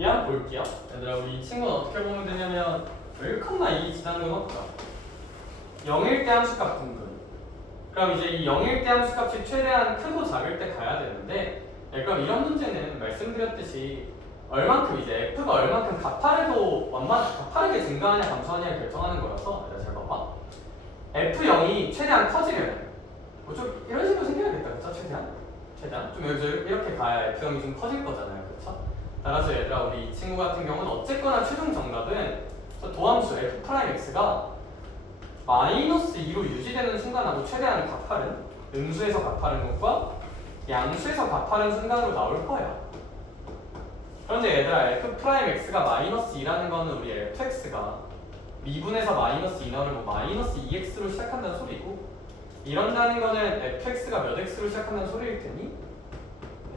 얘 한번 볼게요. 얘들아, 우리 이 친구는 어떻게 보면 되냐면 1,2 지나는 건 없죠. 0일 때 함수값 분분. 그럼 이제 이 0일 때 함수값이 최대한 크고 작을 때 가야 되는데, 그럼 이런 문제는 말씀드렸듯이 얼만큼 이제 f가 얼만큼 가파르게 증가하냐 감소하냐를 결정하는 거라서, 잘 봐봐. f0이 최대한 커지려면 좀 이런 식으로 생겨야겠다, 그쵸? 최대한 좀 여기서 이렇게 가야 f0이 좀 커질 거잖아요, 그쵸? 따라서 얘들아, 우리 이 친구 같은 경우는 어쨌거나 최종 정답은 저 도함수 f'x가 마이너스 2로 유지되는 순간하고 최대한 가파른, 음수에서 가파른 것과 양수에서 가파른 순간으로 나올 거야. 그런데 얘들아, f'x가 마이너스 2라는 거는 우리 fx가 미분에서 마이너스 2 나오는 거 마이너스 2x로 시작한다는 소리고, 이런다는 거는 fx가 몇 x로 시작한다는 소리일 테니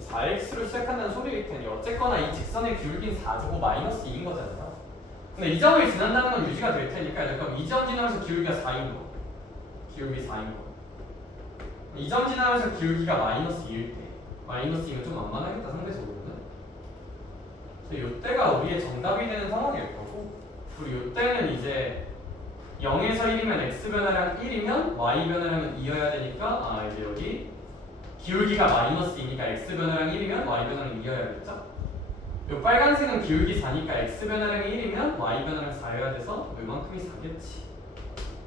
4x로 시작한다는 소리일 테니 어쨌거나 이 직선의 기울기는 4제곱 마이너스 2인 거잖아요. 근데 이 점을 지난다는 건 유지가 될 테니까 잠깐 이 점 지나면서 기울기가 4인 거. 기울기 4인 거. 이 점 지나면서 기울기가 마이너스 2일 때. 마이너스 2는 좀 만만하겠다, 상대적으로는. 그래서 이때가 우리의 정답이 되는 상황일 거고, 그리고 이때는 이제 0에서 1이면 x 변화량 1이면 y 변화량은 2여야 되니까 이제 여기 기울기가 마이너스 2니까 x 변화량 1이면 y 변화량 2여야겠죠? 요 빨간색은 기울기 4니까 x 변화량이 1이면 y 변화량 4여야 돼서 이만큼이 4겠지.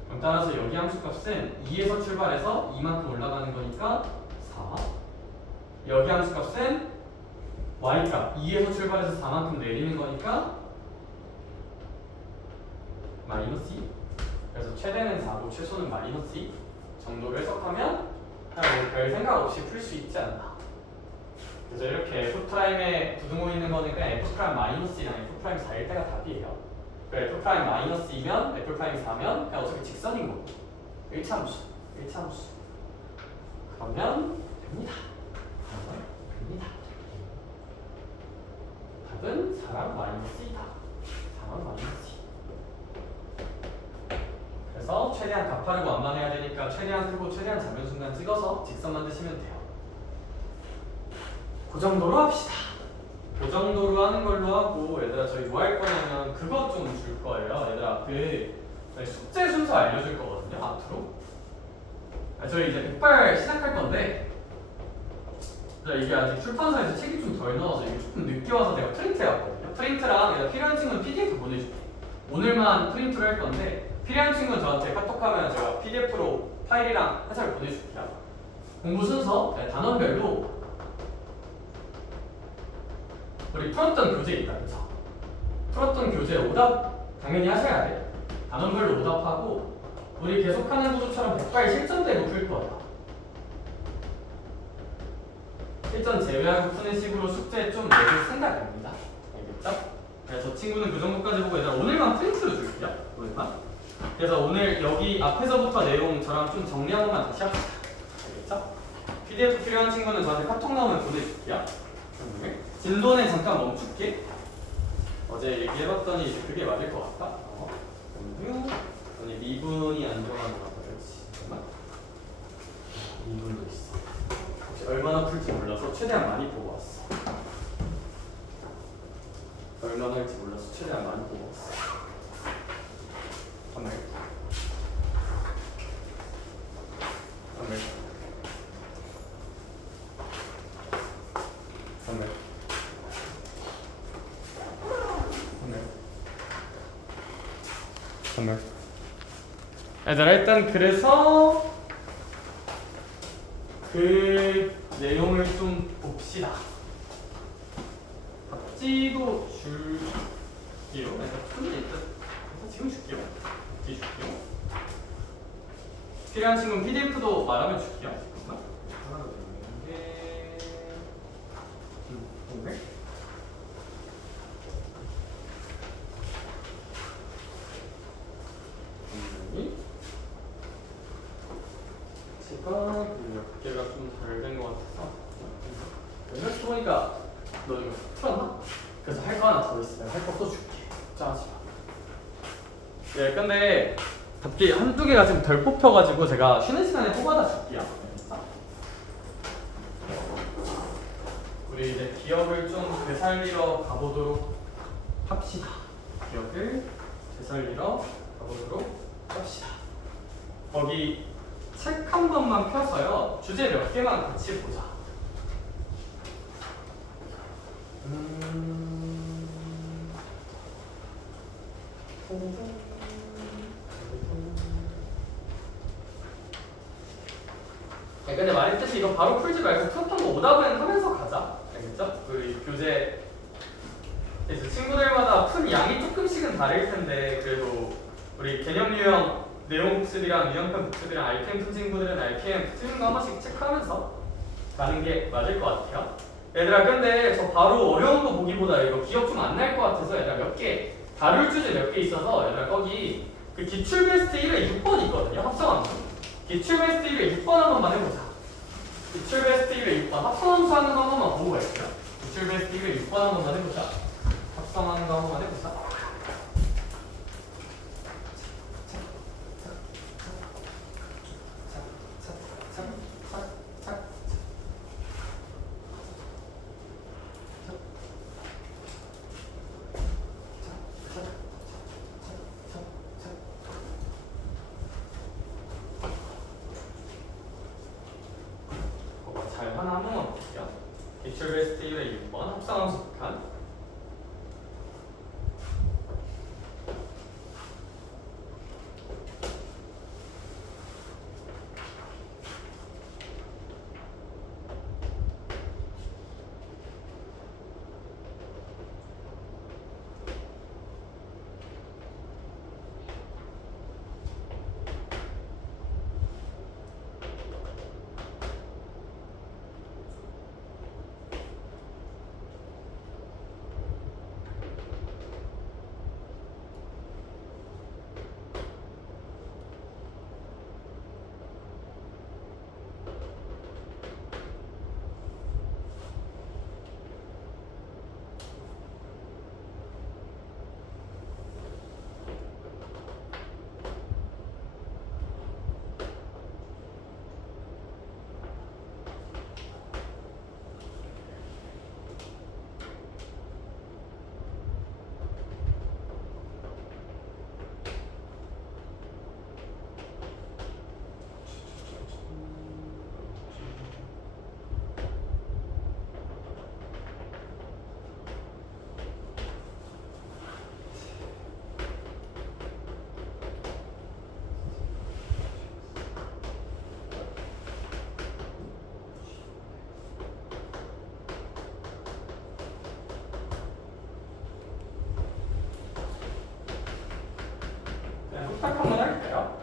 그럼 따라서 여기 함수값은 2에서 출발해서 이만큼 올라가는 거니까 4. 여기 함수값은 y값 2에서 출발해서 4만큼 내리는 거니까 마이너스 2. 그래서 최대는 4고 최소는 마이너스 2 정도로 해석하면 별 생각 없이 풀 수 있지 않나. 그래서 이렇게 F'에 부등호 있는 거는 그냥 F' 마이너스랑 F' 4일 때가 답이에요. F' 마이너스이면 F' 4면 그냥 어차피 직선인 거고 1차함수 그러면 됩니다. 답은 4랑 마이너스 2다. 4랑 마이너스 2. 그래서 최대한 가파르고 완만해야 되니까 최대한 크고 최대한 작은 순간 찍어서 직선 만드시면 돼요. 그 정도로 합시다. 그 정도로 하는 걸로 하고, 얘들아 저희 뭐 할 거냐면 그거 좀 줄 거예요. 얘들아 저희 숙제 순서 알려줄 거거든요, 앞으로. 저희 이제 백발 시작할 건데, 이게 아직 출판사에서 책이 좀 덜 나와서 이게 조금 늦게 와서 내가 프린트 해왔거든요. 프린트랑 내가 필요한 친구는 PDF 보내줄게. 오늘만 프린트를 할 건데 필요한 친구는 저한테 카톡하면 제가 PDF로 파일이랑 해설을 보내줄게요. 공부 순서 단원별로 우리 풀었던 교재 있다, 그쵸? 풀었던 교재 오답 당연히 하셔야 돼. 단원별로 오답하고 우리 계속하는 구조처럼 100발 실전대로 풀 거야. 실전 제외하고 푸는 식으로 숙제 좀 내줄 생각입니다. 알겠죠? 저 친구는 그 정도까지 보고 얘들아 오늘만 프린트로 줄게요. 오늘만. 그래서 오늘 여기 앞에서부터 내용 저랑 좀 정리 한 번만 다시 합시다. 알겠죠? PDF 필요한 친구는 저한테 카톡 나오면 보내줄게요. 진도는 잠깐 멈출게. 어제 얘기해봤더니 이제 그게 맞을 것 같다. 아니 미분이 안 좋아하는 거 그렇지. 잠깐만. 미분도 있어. 혹시 얼마나 풀지 몰라서 최대한 많이 보고 왔어. 얼마나 할지 몰라서 최대한 많이 보고 왔어. 한번 해볼게. 한번 해볼게. 한번 해볼게. 한번 해볼게. 얘들아 일단 그래서 그 내용을 좀 봅시다. 답지도 줄게요. 일단 일단 지금 줄게요. 뒤 줄게요. 필요한 친구는 PDF도 말하면 줄게요. 잠깐만. 하나 더 되는 게 동백. 제가 몇 개가 좀 잘 된 것 같아서 이렇게 보니까 너 이거 틀었나? 그래서 할 거 하나 더 있어요. 할 거 또 줄게. 짜지 마. 네, 근데 답지 한두 개가 좀 덜 뽑혀가지고 제가 쉬는 시간에 뽑아다 줄게요. 우리 이제 기억을 좀 되살리러 가보도록 합시다. 기억을 되살리러 가보도록 합시다. 거기 책 한 번만 펴서요. 주제 몇 개만 같이 보자. 근데 말했듯이 이거 바로 풀지 말고 풀었던 거 오답은 하면서 가자. 알겠죠? 우리 교재 이제 친구들마다 푼 양이 조금씩은 다를 텐데 그래도 우리 개념 유형 내용 복습이랑 유형편 복습이랑 RPM 푼 친구들은 RPM 틀린 거 한 번씩 체크하면서 가는 게 맞을 것 같아요. 얘들아 근데 저 바로 어려운 거 보기보다 이거 기억 좀 안 날 것 같아서 얘들아 몇 개 다룰 주제 몇 개 있어서 얘들아 거기 그 기출 베스트 1에 6번 있거든요. 합성함수 기출 베스트 1에 6번 한 번만 해보자. 기출 베스트 1에 6번 합성함수 하는 거 한 번만 보고 갈게요. 기출 베스트 1에 6번 한 번만 해보자. 합성하는 거 한 번만 해보자. 잘 하나 한 번만 볼게요. 기출 베스트 1에 6번 합성함수 극한. 부탁 한번 할게요.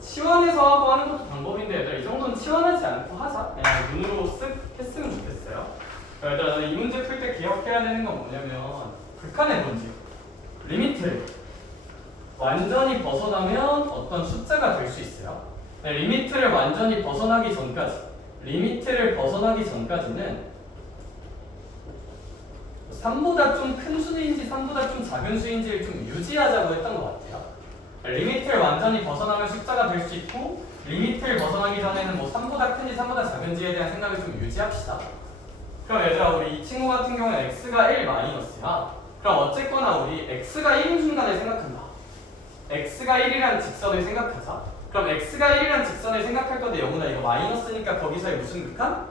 치환해서 하고 하는 것도 방법인데 얘들아 이 정도는 치환하지 않고 하자. 그냥 눈으로 쓱 했으면 좋겠어요. 얘들아 이 문제 풀 때 기억해야 되는 건 뭐냐면 극한의 본질, 리미트를 완전히 벗어나면 어떤 숫자가 될 수 있어요. 리미트를 완전히 벗어나기 전까지, 리미트를 벗어나기 전까지는 3보다 좀 큰 수인지 3보다 좀 작은 수인지를 좀 유지하자고 했던 것 같아요. 리미트를 완전히 벗어나면 숫자가 될 수 있고 리미트를 벗어나기 전에는 뭐 3보다 큰지 3보다 작은지에 대한 생각을 좀 유지합시다. 그럼 얘들아 우리 이 친구 같은 경우는 x가 1 마이너스야. 그럼 어쨌거나 우리 x가 1인 순간을 생각한다. x가 1이라는 직선을 생각하자. 그럼 x가 1이라는 직선을 생각할 건데 영훈아 이거 마이너스니까 거기서의 무슨 극한?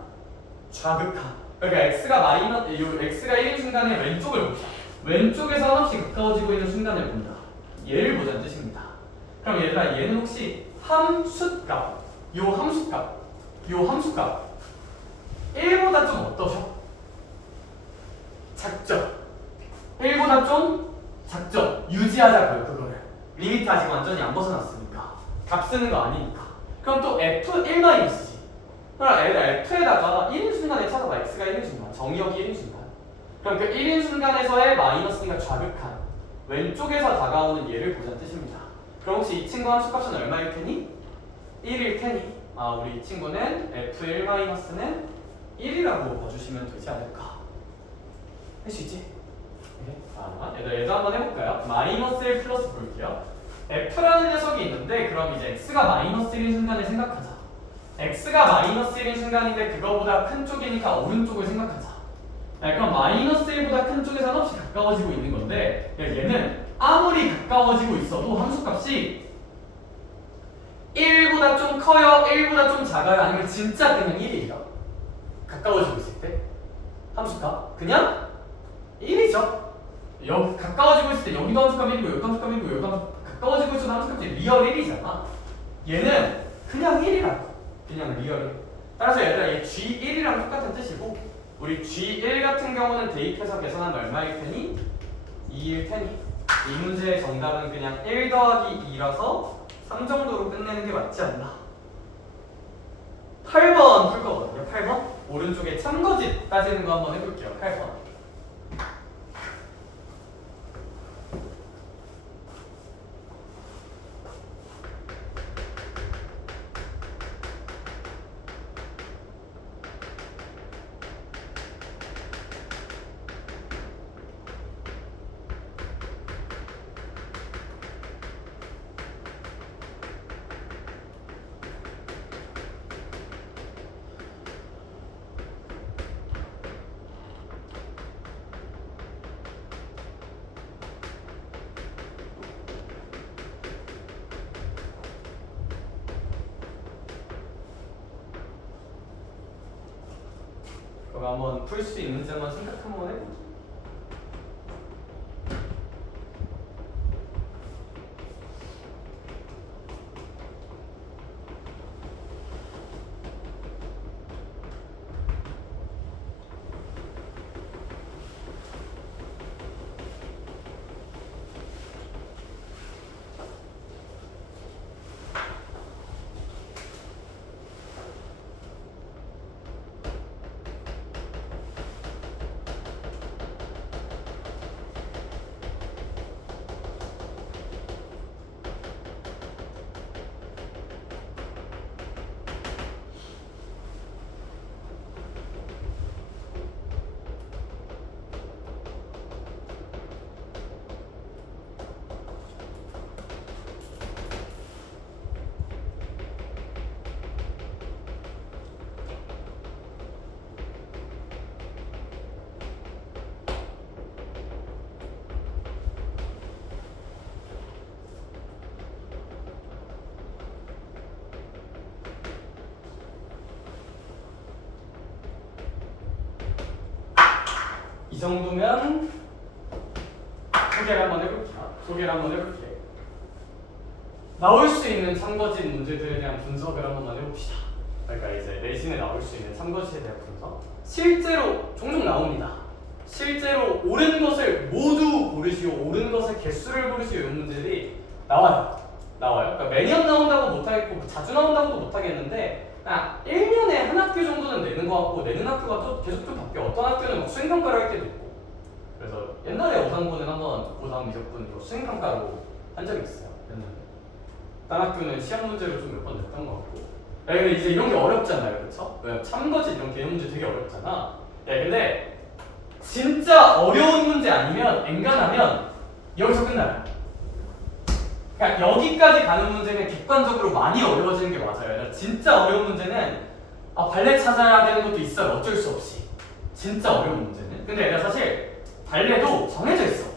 좌극한. 그러니까 x가 1인 순간에 왼쪽을 봅시다. 왼쪽에서 한없이 가까워지고 있는 순간을 본다. 얘를 보자는 뜻입니다. 그럼 얘들아 얘는 혹시 함수값, 요 함수값 1보다 좀 어떠셔? 작죠? 1보다 좀 작죠? 유지하자고요 그거를. 리미트 아직 완전히 안 벗어났으니까 값 쓰는 거 아니니까. 그럼 또 f1-지. 그럼 f에다가 1인 순간에 찾아봐. x가 1인 순간, 정의역이 1인 순간. 그럼 그 1인 순간에서의 마이너스니까 좌극한 왼쪽에서 다가오는 얘를 보자는 뜻입니다. 그럼 혹시 이 친구 함수값은 얼마일 테니? 1일 테니 우리 이 친구는 f1-는 1이라고 봐주시면 되지 않을까. 할 수 있지? 네. 얘도 한번 해볼까요? 마이너스 1 플러스 볼게요. f라는 녀석이 있는데 그럼 이제 x가 마이너스 1인 순간을 생각하자. x가 마이너스 1인 순간인데 그거보다 큰 쪽이니까 오른쪽을 생각하자. 그럼 마이너스 1보다 큰 쪽에서 한없이 가까워지고 있는 건데 얘는 아무리 가까워지고 있어도 함수값이 1보다 좀 커요? 1보다 좀 작아요? 아니면 진짜 그냥 1이에요? 가까워지고 있을 때 함수값 그냥 1이죠. 가까워지고 있을 때 여기도 함수값 1이고 여기도 함수값 1이고 여기도 가까워지고 있어도 함수값이 리얼 1이잖아. 얘는 그냥 1이라고. 그냥 리얼. 따라서 얘들아 얘 G1이랑 똑같은 뜻이고 우리 G1 같은 경우는 대입해서 계산하면 얼마일 테니? 2일 테니. 이 문제의 정답은 그냥 1 더하기 2라서 3 정도로 끝내는 게 맞지 않나. 8번 풀 거거든요. 8번 오른쪽에 참거짓 따지는 거 한번 해볼게요. 8번 그럼 한번 풀 수 있는지 한번 생각 한번 해보죠. 이 정도면 소개를 한번 해볼게. 나올 수 있는 참거짓 문제들에 대한 분석을 한번 해봅시다. 그러니까 이제 내신에 나올 수 있는 참거짓에 대한 분석. 실제로 종종 나옵니다. 실제로 옳은 것을 모두 고르시오, 옳은 것의 개수를 고르시오 이런 문제들이 나와요. 그러니까 매년 나온다고 못하겠고 자주 나온다고도 못하겠는데 1년에 한 학교 정도는 내는 것 같고 내는 학교가 또 계속 좀 바뀌어. 어떤 학교는 막 수행평가를 할 때도 있고. 그래서 옛날에 오상고는 한번 고3 미적분 이거 수행평가로 한 적이 있어요. 옛날에. 다른 학교는 시험 문제로 좀 몇 번 냈던 것 같고. 근데 이제 이런 게 어렵잖아요, 그렇죠? 참거짓 이런 개념 문제 되게 어렵잖아. 근데 진짜 어려운 문제 아니면 엔간하면 여기서 끝나요. 그러니까 여기까지 가는 문제는 객관적으로 많이 어려워지는 게 맞아요. 진짜 어려운 문제는 발레 찾아야 되는 것도 있어요. 어쩔 수 없이. 진짜 어려운 문제는. 근데 얘가 사실 발레도 정해져 있어.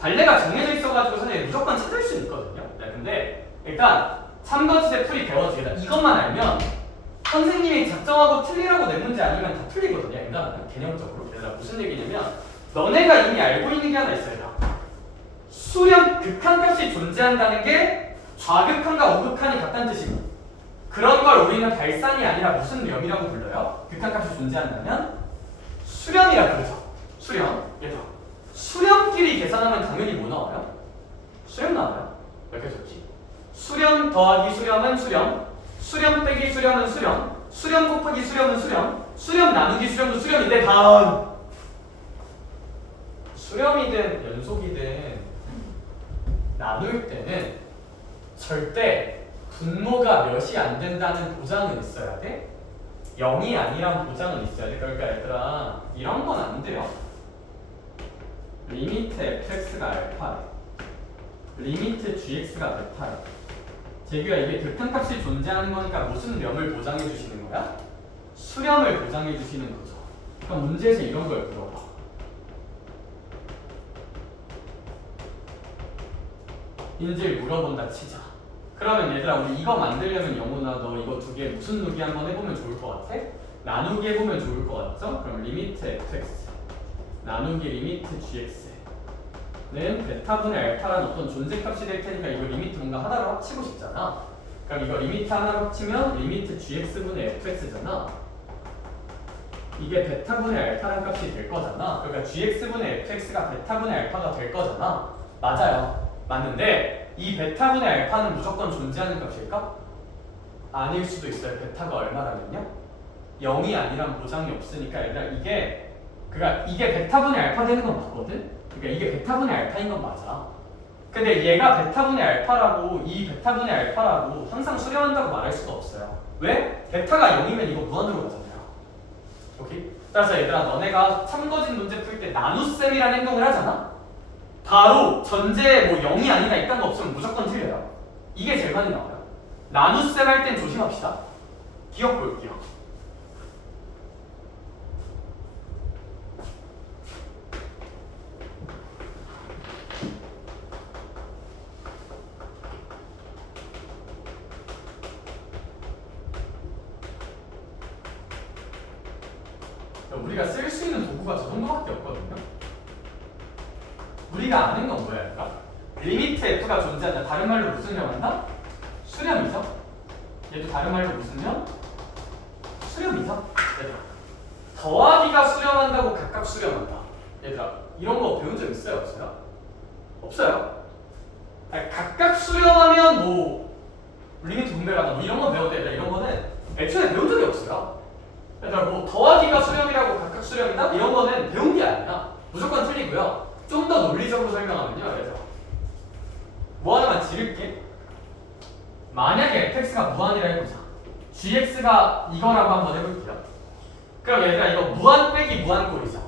발레가 정해져 있어가지고 사실 무조건 찾을 수 있거든요. 근데 일단 삼거지대 풀이 배워지겠다. 이것만 알면 선생님이 작정하고 틀리라고 낸 문제 아니면 다 틀리거든요. 일단 개념적으로. 그래서 무슨 얘기냐면 너네가 이미 알고 있는 게 하나 있어요. 수렴 극한값이 존재한다는 게 좌극한과 우극한이 같다는 뜻이고 그런 걸 우리는 발산이 아니라 무슨 렴이라고 불러요? 극한값이 존재한다면 수렴이라 부르죠. 수렴. 얘들아. 수렴끼리 계산하면 당연히 뭐 나와요? 수렴 나와요. 이렇게 좋지. 수렴 더하기 수렴은 수렴. 수렴 빼기 수렴은 수렴. 수렴 곱하기 수렴은 수렴. 수렴 나누기 수렴도 수렴인데 다음. 수렴이든 연속이든 나눌 때는 절대 분모가 몇이 안 된다는 보장은 있어야 돼. 0이 아니란 보장은 있어야 돼. 그러니까 얘들아 이런 건 안 돼요. 리미트 fx가 알파래. 리미트 gx가 베타래. 재규야 이게 극한값이 존재하는 거니까 무슨 렴을 보장해 주시는 거야? 수렴을 보장해 주시는 거죠. 그럼 문제에서 이런 걸 물어봐. 인지를 물어본다 치자. 그러면 얘들아 우리 이거 만들려면 영훈아 너 이거 두 개 무슨 누기 한번 해보면 좋을 것 같아? 나누기 해보면 좋을 것 같죠? 그럼 리미트 fx 나누기 리미트 gx는 베타분의 알파라는 어떤 존재값이 될 테니까 이거 리미트 뭔가 하나로 합치고 싶잖아. 그럼 이거 리미트 하나로 합치면 리미트 gx분의 fx잖아. 이게 베타분의 알파라는 값이 될 거잖아. 그러니까 gx분의 fx가 베타분의 알파가 될 거잖아. 맞아요. 맞는데 이 베타분의 알파는 무조건 존재하는 값일까? 아닐 수도 있어요. 베타가 얼마라면요? 0이 아니란 보장이 없으니까 얘들아 이게 베타분의 알파 되는 건 맞거든? 그러니까 이게 베타분의 알파인 건 맞아. 근데 얘가 베타분의 알파라고 이 베타분의 알파라고 항상 수렴한다고 말할 수가 없어요. 왜? 베타가 0이면 이거 무한으로 가잖아요. 오케이? 따라서 얘들아 너네가 참거진 문제 풀 때 나눗셈이라는 행동을 하잖아? 바로 전제 뭐 0이 아니다 이딴 거 없으면 무조건 틀려요. 이게 제일 많이 나와요. 나눗셈 할 땐 조심합시다. 기억 볼게요. 우리가 쓸 수 있는 도구가 저 정도밖에 없거든요. 우리가 아는 건 뭐야? 얘들아? 리미트 f가 존재한다. 다른 말로 무슨 렴한다? 수렴이죠. 얘도 다른 말로 무슨 렴? 수렴이죠. 얘들아 더하기가 수렴한다고 각각 수렴한다. 얘들아 이런 거 배운 적 있어요? 없어요? 없어요. 아니, 각각 수렴하면 뭐 리미트 분배하다 뭐 이런 거 배워도 얘들아 이런 거는 애초에 배운 적이 없어요. 얘들아 뭐 더하기가 수렴이라고 각각 수렴이다? 이런 거는 배운 게 아니야. 무조건 틀리고요. 좀 더 논리적으로 설명하면요. 그래서 뭐 하나만 지를게. 만약에 fx가 무한이라 해보자. gx가 이거라고 한번 해볼게요. 그럼 얘들아 이거 무한 빼기 무한꼴이죠.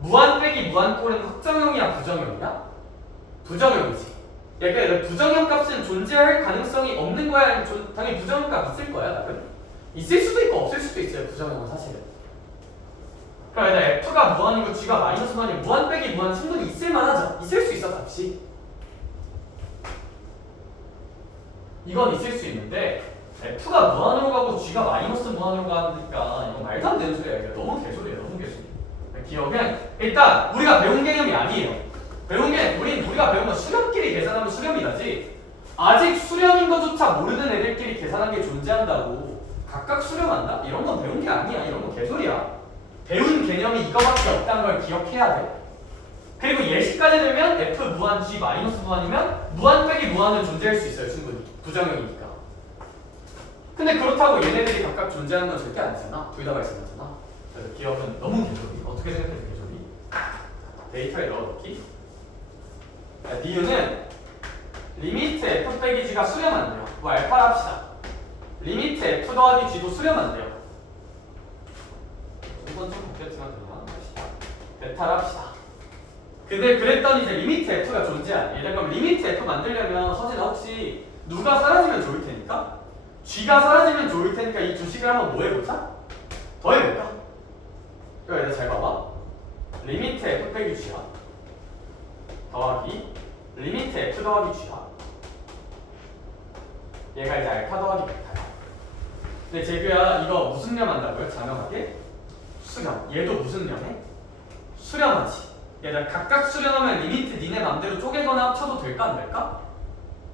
무한 빼기 무한꼴은 확정형이야 부정형이야? 부정형이지. 그러니까 부정형 값은 존재할 가능성이 없는 거야? 아니면 당연히 부정형 값 있을 거야 나는? 있을 수도 있고 없을 수도 있어요 부정형은 사실은. 그럼 얘들아 f가 무한이고 g가 마이너스 무한이면 무한 빼기 무한 충분히 있을만하죠. 있을 수 있어 값이. 이건 있을 수 있는데 f가 무한으로 가고 g가 마이너스 무한으로 가니까 이거 말도 안 되는 소리야. 이거 너무 개소리예요. 너무 개소리. 기억은 일단 우리가 배운 개념이 아니에요. 배운 게 우리가 배운 건 수렴끼리 계산하면 수렴이라지 아직 수렴인 것조차 모르는 애들끼리 계산한 게 존재한다고 각각 수렴한다? 이런 건 배운 게 아니야. 이런 거 개소리야. 배운 개념이 이거밖에 없다는 걸 기억해야 돼. 그리고 예시까지 들면 f 무한 g 마이너스 무한이면 무한 빼기 무한은 존재할 수 있어요. 충분히. 부정형이니까. 근데 그렇다고 얘네들이 각각 존재하는 건 절대 아니잖아. 둘 다 발생하잖아. 그래서 기억은 너무 개소리. 어떻게 생각해도 개소리. 데이터에 넣어놓기. 니은은 리미트 f 빼기 g가 수렴한대요. 뭐 알파라 합시다. 리미트 f 더하기 g도 수렴한대요. 이건 좀 바뀌었지만 그냥 합시다. 베타를 합시다. 근데 그랬더니 이제 리미트 f가 존재하네. 얘들 그럼 리미트 f 만들려면 서진아 혹시 누가 사라지면 좋을 테니까? g가 사라지면 좋을 테니까 이 두 식을 한번 뭐 해보자? 더 해볼까? 이거 얘들 잘 봐봐. 리미트 f 빼기 g야 더하기 리미트 f 더하기 g야. 얘가 이제 알파 더하기 베타야. 근데 재규야 이거 무슨 념 한다고요? 자명하게? 수렴. 얘도 무슨 념해? 수렴하지. 얘들 각각 수렴하면 리미트 니네 맘대로 쪼개거나 합쳐도 될까 안 될까?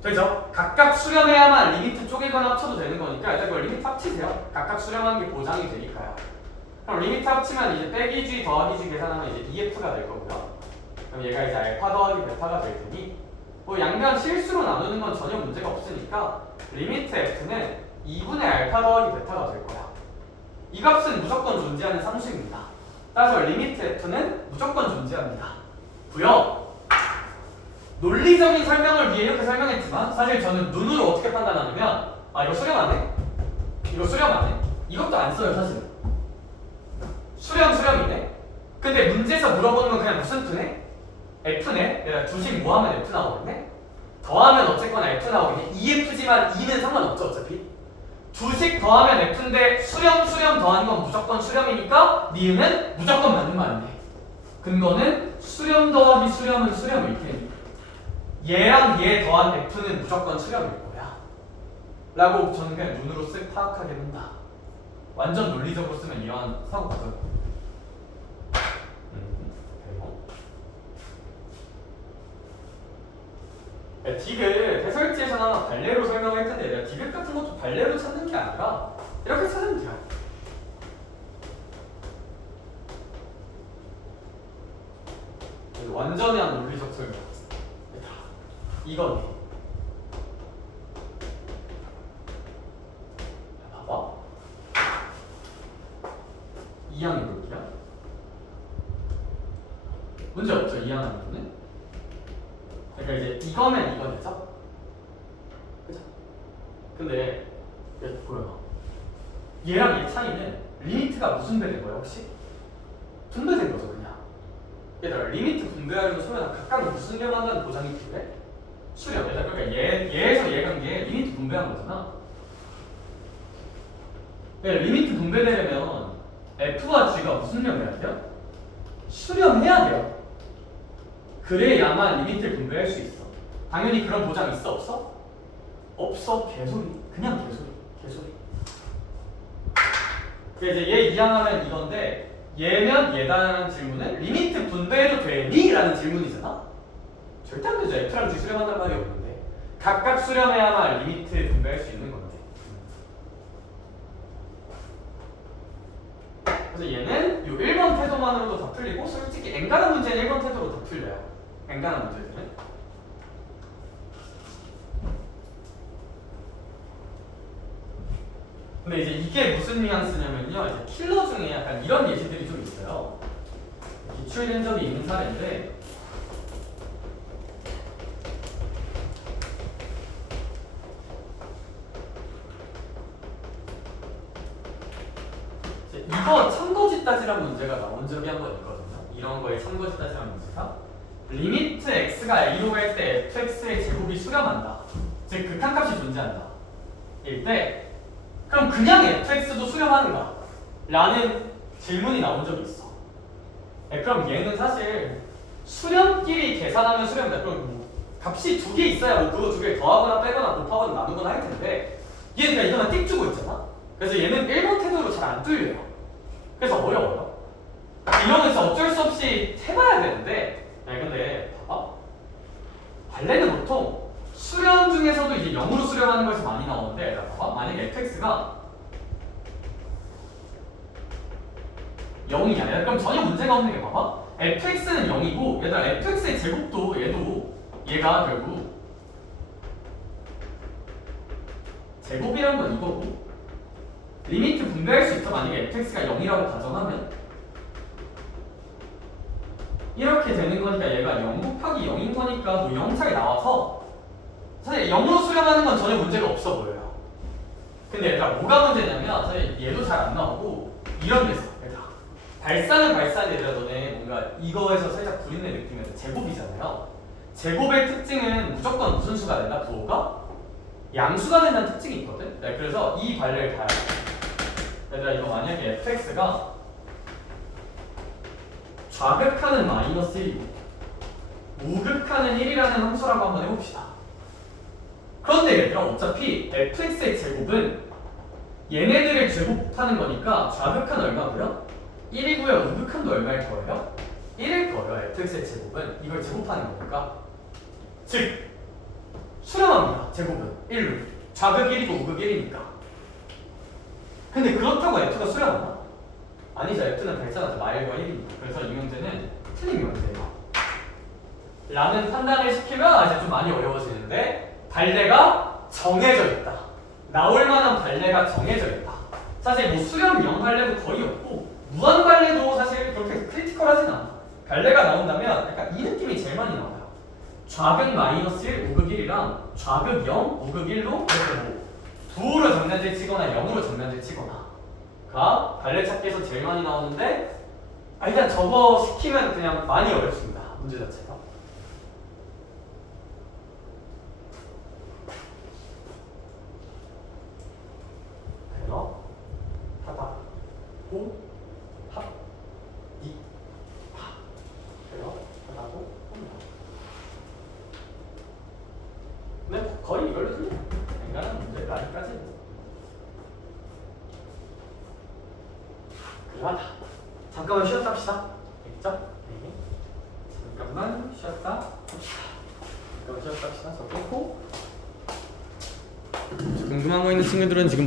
되죠? 각각 수렴해야만 리미트 쪼개거나 합쳐도 되는 거니까 일단 그걸 리미트 합치세요. 각각 수렴하는 게 보장이 되니까요. 그럼 리미트 합치면 이제 빼기 g 더하기 g 계산하면 이제 EF가 될 거고요. 그럼 얘가 이제 알파 더하기 베타가 될 테니 뭐 양면 실수로 나누는 건 전혀 문제가 없으니까 리미트 f는 2분의 알파 더하기 베타가 될 거야. 이 값은 무조건 존재하는 상수입니다. 따라서 리미트 f는 무조건 존재합니다. 부여. 논리적인 설명을 위해 이렇게 설명했지만 사실 저는 눈으로 어떻게 판단하냐면 아 이거 수렴 안 해? 이거 수렴 안 해? 이것도 안 써요 사실은. 수렴이네? 근데 문제에서 물어보는 건 그냥 무슨 투네? F네? 내가 주식 뭐 하면 F 나오겠네? 더하면 어쨌거나 F 나오겠네? EF지만 2는 상관없죠 어차피. 주식 더하면 F인데 수렴 더하는 건 무조건 수렴이니까 니은은 무조건 맞는 말이네. 근거는 수렴 더하기 수렴은 수렴일 테니 얘랑 얘 더한 F는 무조건 수렴일 거야 라고 저는 그냥 눈으로 쓱 파악하게 된다. 완전 논리적으로 쓰면 이러한 사고 과정. 디귿 해설지에서는 아마 발레로 설명할 텐데 내가 디귿 같은 것도 발레로 찾는 게 아니라 이렇게 찾으면 돼요. 완전한 논리적 설명. 이거네. 봐봐. 이항 해볼게요. 문제 없죠 이항하는 거는. 그러니까 이제 이거는 이거죠? 그죠? 근데 보여봐. 얘랑 얘 차이는 리미트가 무슨 배된 거야 혹시? 분배된 거죠 그냥. 얘들아 리미트 분배하려면 소연아 각각 무슨 념 한다는 보장이 필요해? 수렴. 얘들아 그러니까 얘에서 얘 관계 리미트 분배한 거잖아. 그러니까 리미트 분배되려면 F와 G가 무슨 념 해야 돼요? 수렴해야 돼요. 그래야만 리미트를 분배할 수 있어. 당연히 그런 보장 있어 없어? 없어. 개소리. 그냥 개소리. 그래서 이제 얘 이항하면 이건데 얘면 얘다라는 질문은 리미트 분배해도 되니? 라는 질문이잖아. 절대 안 되죠. F랑 G 수렴한다는 말이 없는데 각각 수렴해야만 리미트 분배할 수 있는 건데. 그래서 얘는 이 1번 태도만으로도 다 풀리고 솔직히 엔간한 문제는 1번 태도로 다 풀려요. 엔간한 문제들은. 근데 이제 이게 무슨 뉘앙스냐면요. 이제 킬러 중에 약간 이런 예시들이 좀 있어요. 기출된 적이 있는 사례인데 이거 참고지 따지란 문제가 나온 적이 한 번 있거든요. 이런 거에 참고지 따지란 문제가 리미트 x가 a로 갈 때 fx의 제곱이 수렴한다. 즉 극한값이 존재한다. 일 때 그럼 그냥 fx도 수렴하는가? 라는 질문이 나온 적이 있어. 그럼 얘는 사실 수렴끼리 계산하면 수렴이다. 그럼 뭐 값이 두 개 있어야 뭐 그거 두 개를 더하거나 빼거나 곱하거나 나누거나 할 텐데 얘는 그냥 이거만 띡 주고 있잖아. 그래서 얘는 1번 태도로 잘 안 뚫려요. 그래서 어려워요. 이러면서 어쩔 수 없이 해봐야 되는데 근데 봐봐. 발레는 보통 수렴 중에서도 이제 0으로 수렴하는 거에서 많이 나오는데 봐봐. 만약에 fx가 0이야. 그럼 전혀 문제가 없는 게 봐봐. fx는 0이고 얘들아 fx의 제곱도 얘가 결국 제곱이라는 건 이거고 리미트 분배할 수 있어. 만약에 fx가 0이라고 가정하면 이렇게 되는 거니까 얘가 0 곱하기 0인 거니까 뭐 0 차이 나와서 사실 0으로 수렴하는 건 전혀 문제가 없어 보여요. 근데 얘들아 뭐가 문제냐면 사실 얘도 잘 안 나오고 이런 데서 얘들아 발산이라 너네 뭔가 이거에서 살짝 부리는 느낌은 제곱이잖아요. 제곱의 특징은 무조건 무슨 수가 된다? 부호가 양수가 된다는 특징이 있거든. 네, 그래서 이 발레를 다 얘들아 이거 만약에 fx가 좌극하는 마이너스 1이고 우극하는 1이라는 함수라고 한번 해봅시다. 그런데 얘들아 어차피 fx의 제곱은 얘네들을 제곱하는 거니까 좌극한 얼마고요? 1이고요. 우극한도 얼마일 거예요? 1일 거예요. fx의 제곱은 이걸 제곱하는 거니까 즉 수렴합니다. 제곱은 1로 좌극 1이고 우극 1이니까. 근데 그렇다고 f가 수렴하나? 아니죠. f는 발산하자 마일과 1이니까. 그래서 이 문제는 틀린 문제예요. 라는 판단을 시키면 이제 좀 많이 어려워지는데 발레가 정해져 있다. 나올 만한 발레가 정해져 있다. 사실 뭐 수렴 0 발레도 거의 없고 무한 발레도 사실 그렇게 크리티컬하진 않아. 발레가 나온다면 약간 이 느낌이 제일 많이 나와요. 좌극 마이너스 1, 우극 1이랑 좌극 0, 우극 1로 이렇게 뭐 부호로 정면을 치거나 0으로 정면을 치거나가 발레 찾기에서 제일 많이 나오는데 일단 저거 시키면 그냥 많이 어렵습니다. 문제 자체가. 그래서 하다 호 합 이 하 그래서 하다고 합니다. 근데 거의 이걸로 틀려. 인간은 문제가 아직까지 그러하다. 잠깐만 쉬었다 합시다. 알겠죠? 네. 잠깐만 쉬었다 합시다. 잠깐만 쉬었다 합시다. 저 끊고 궁금한 거 있는 친구들은 지금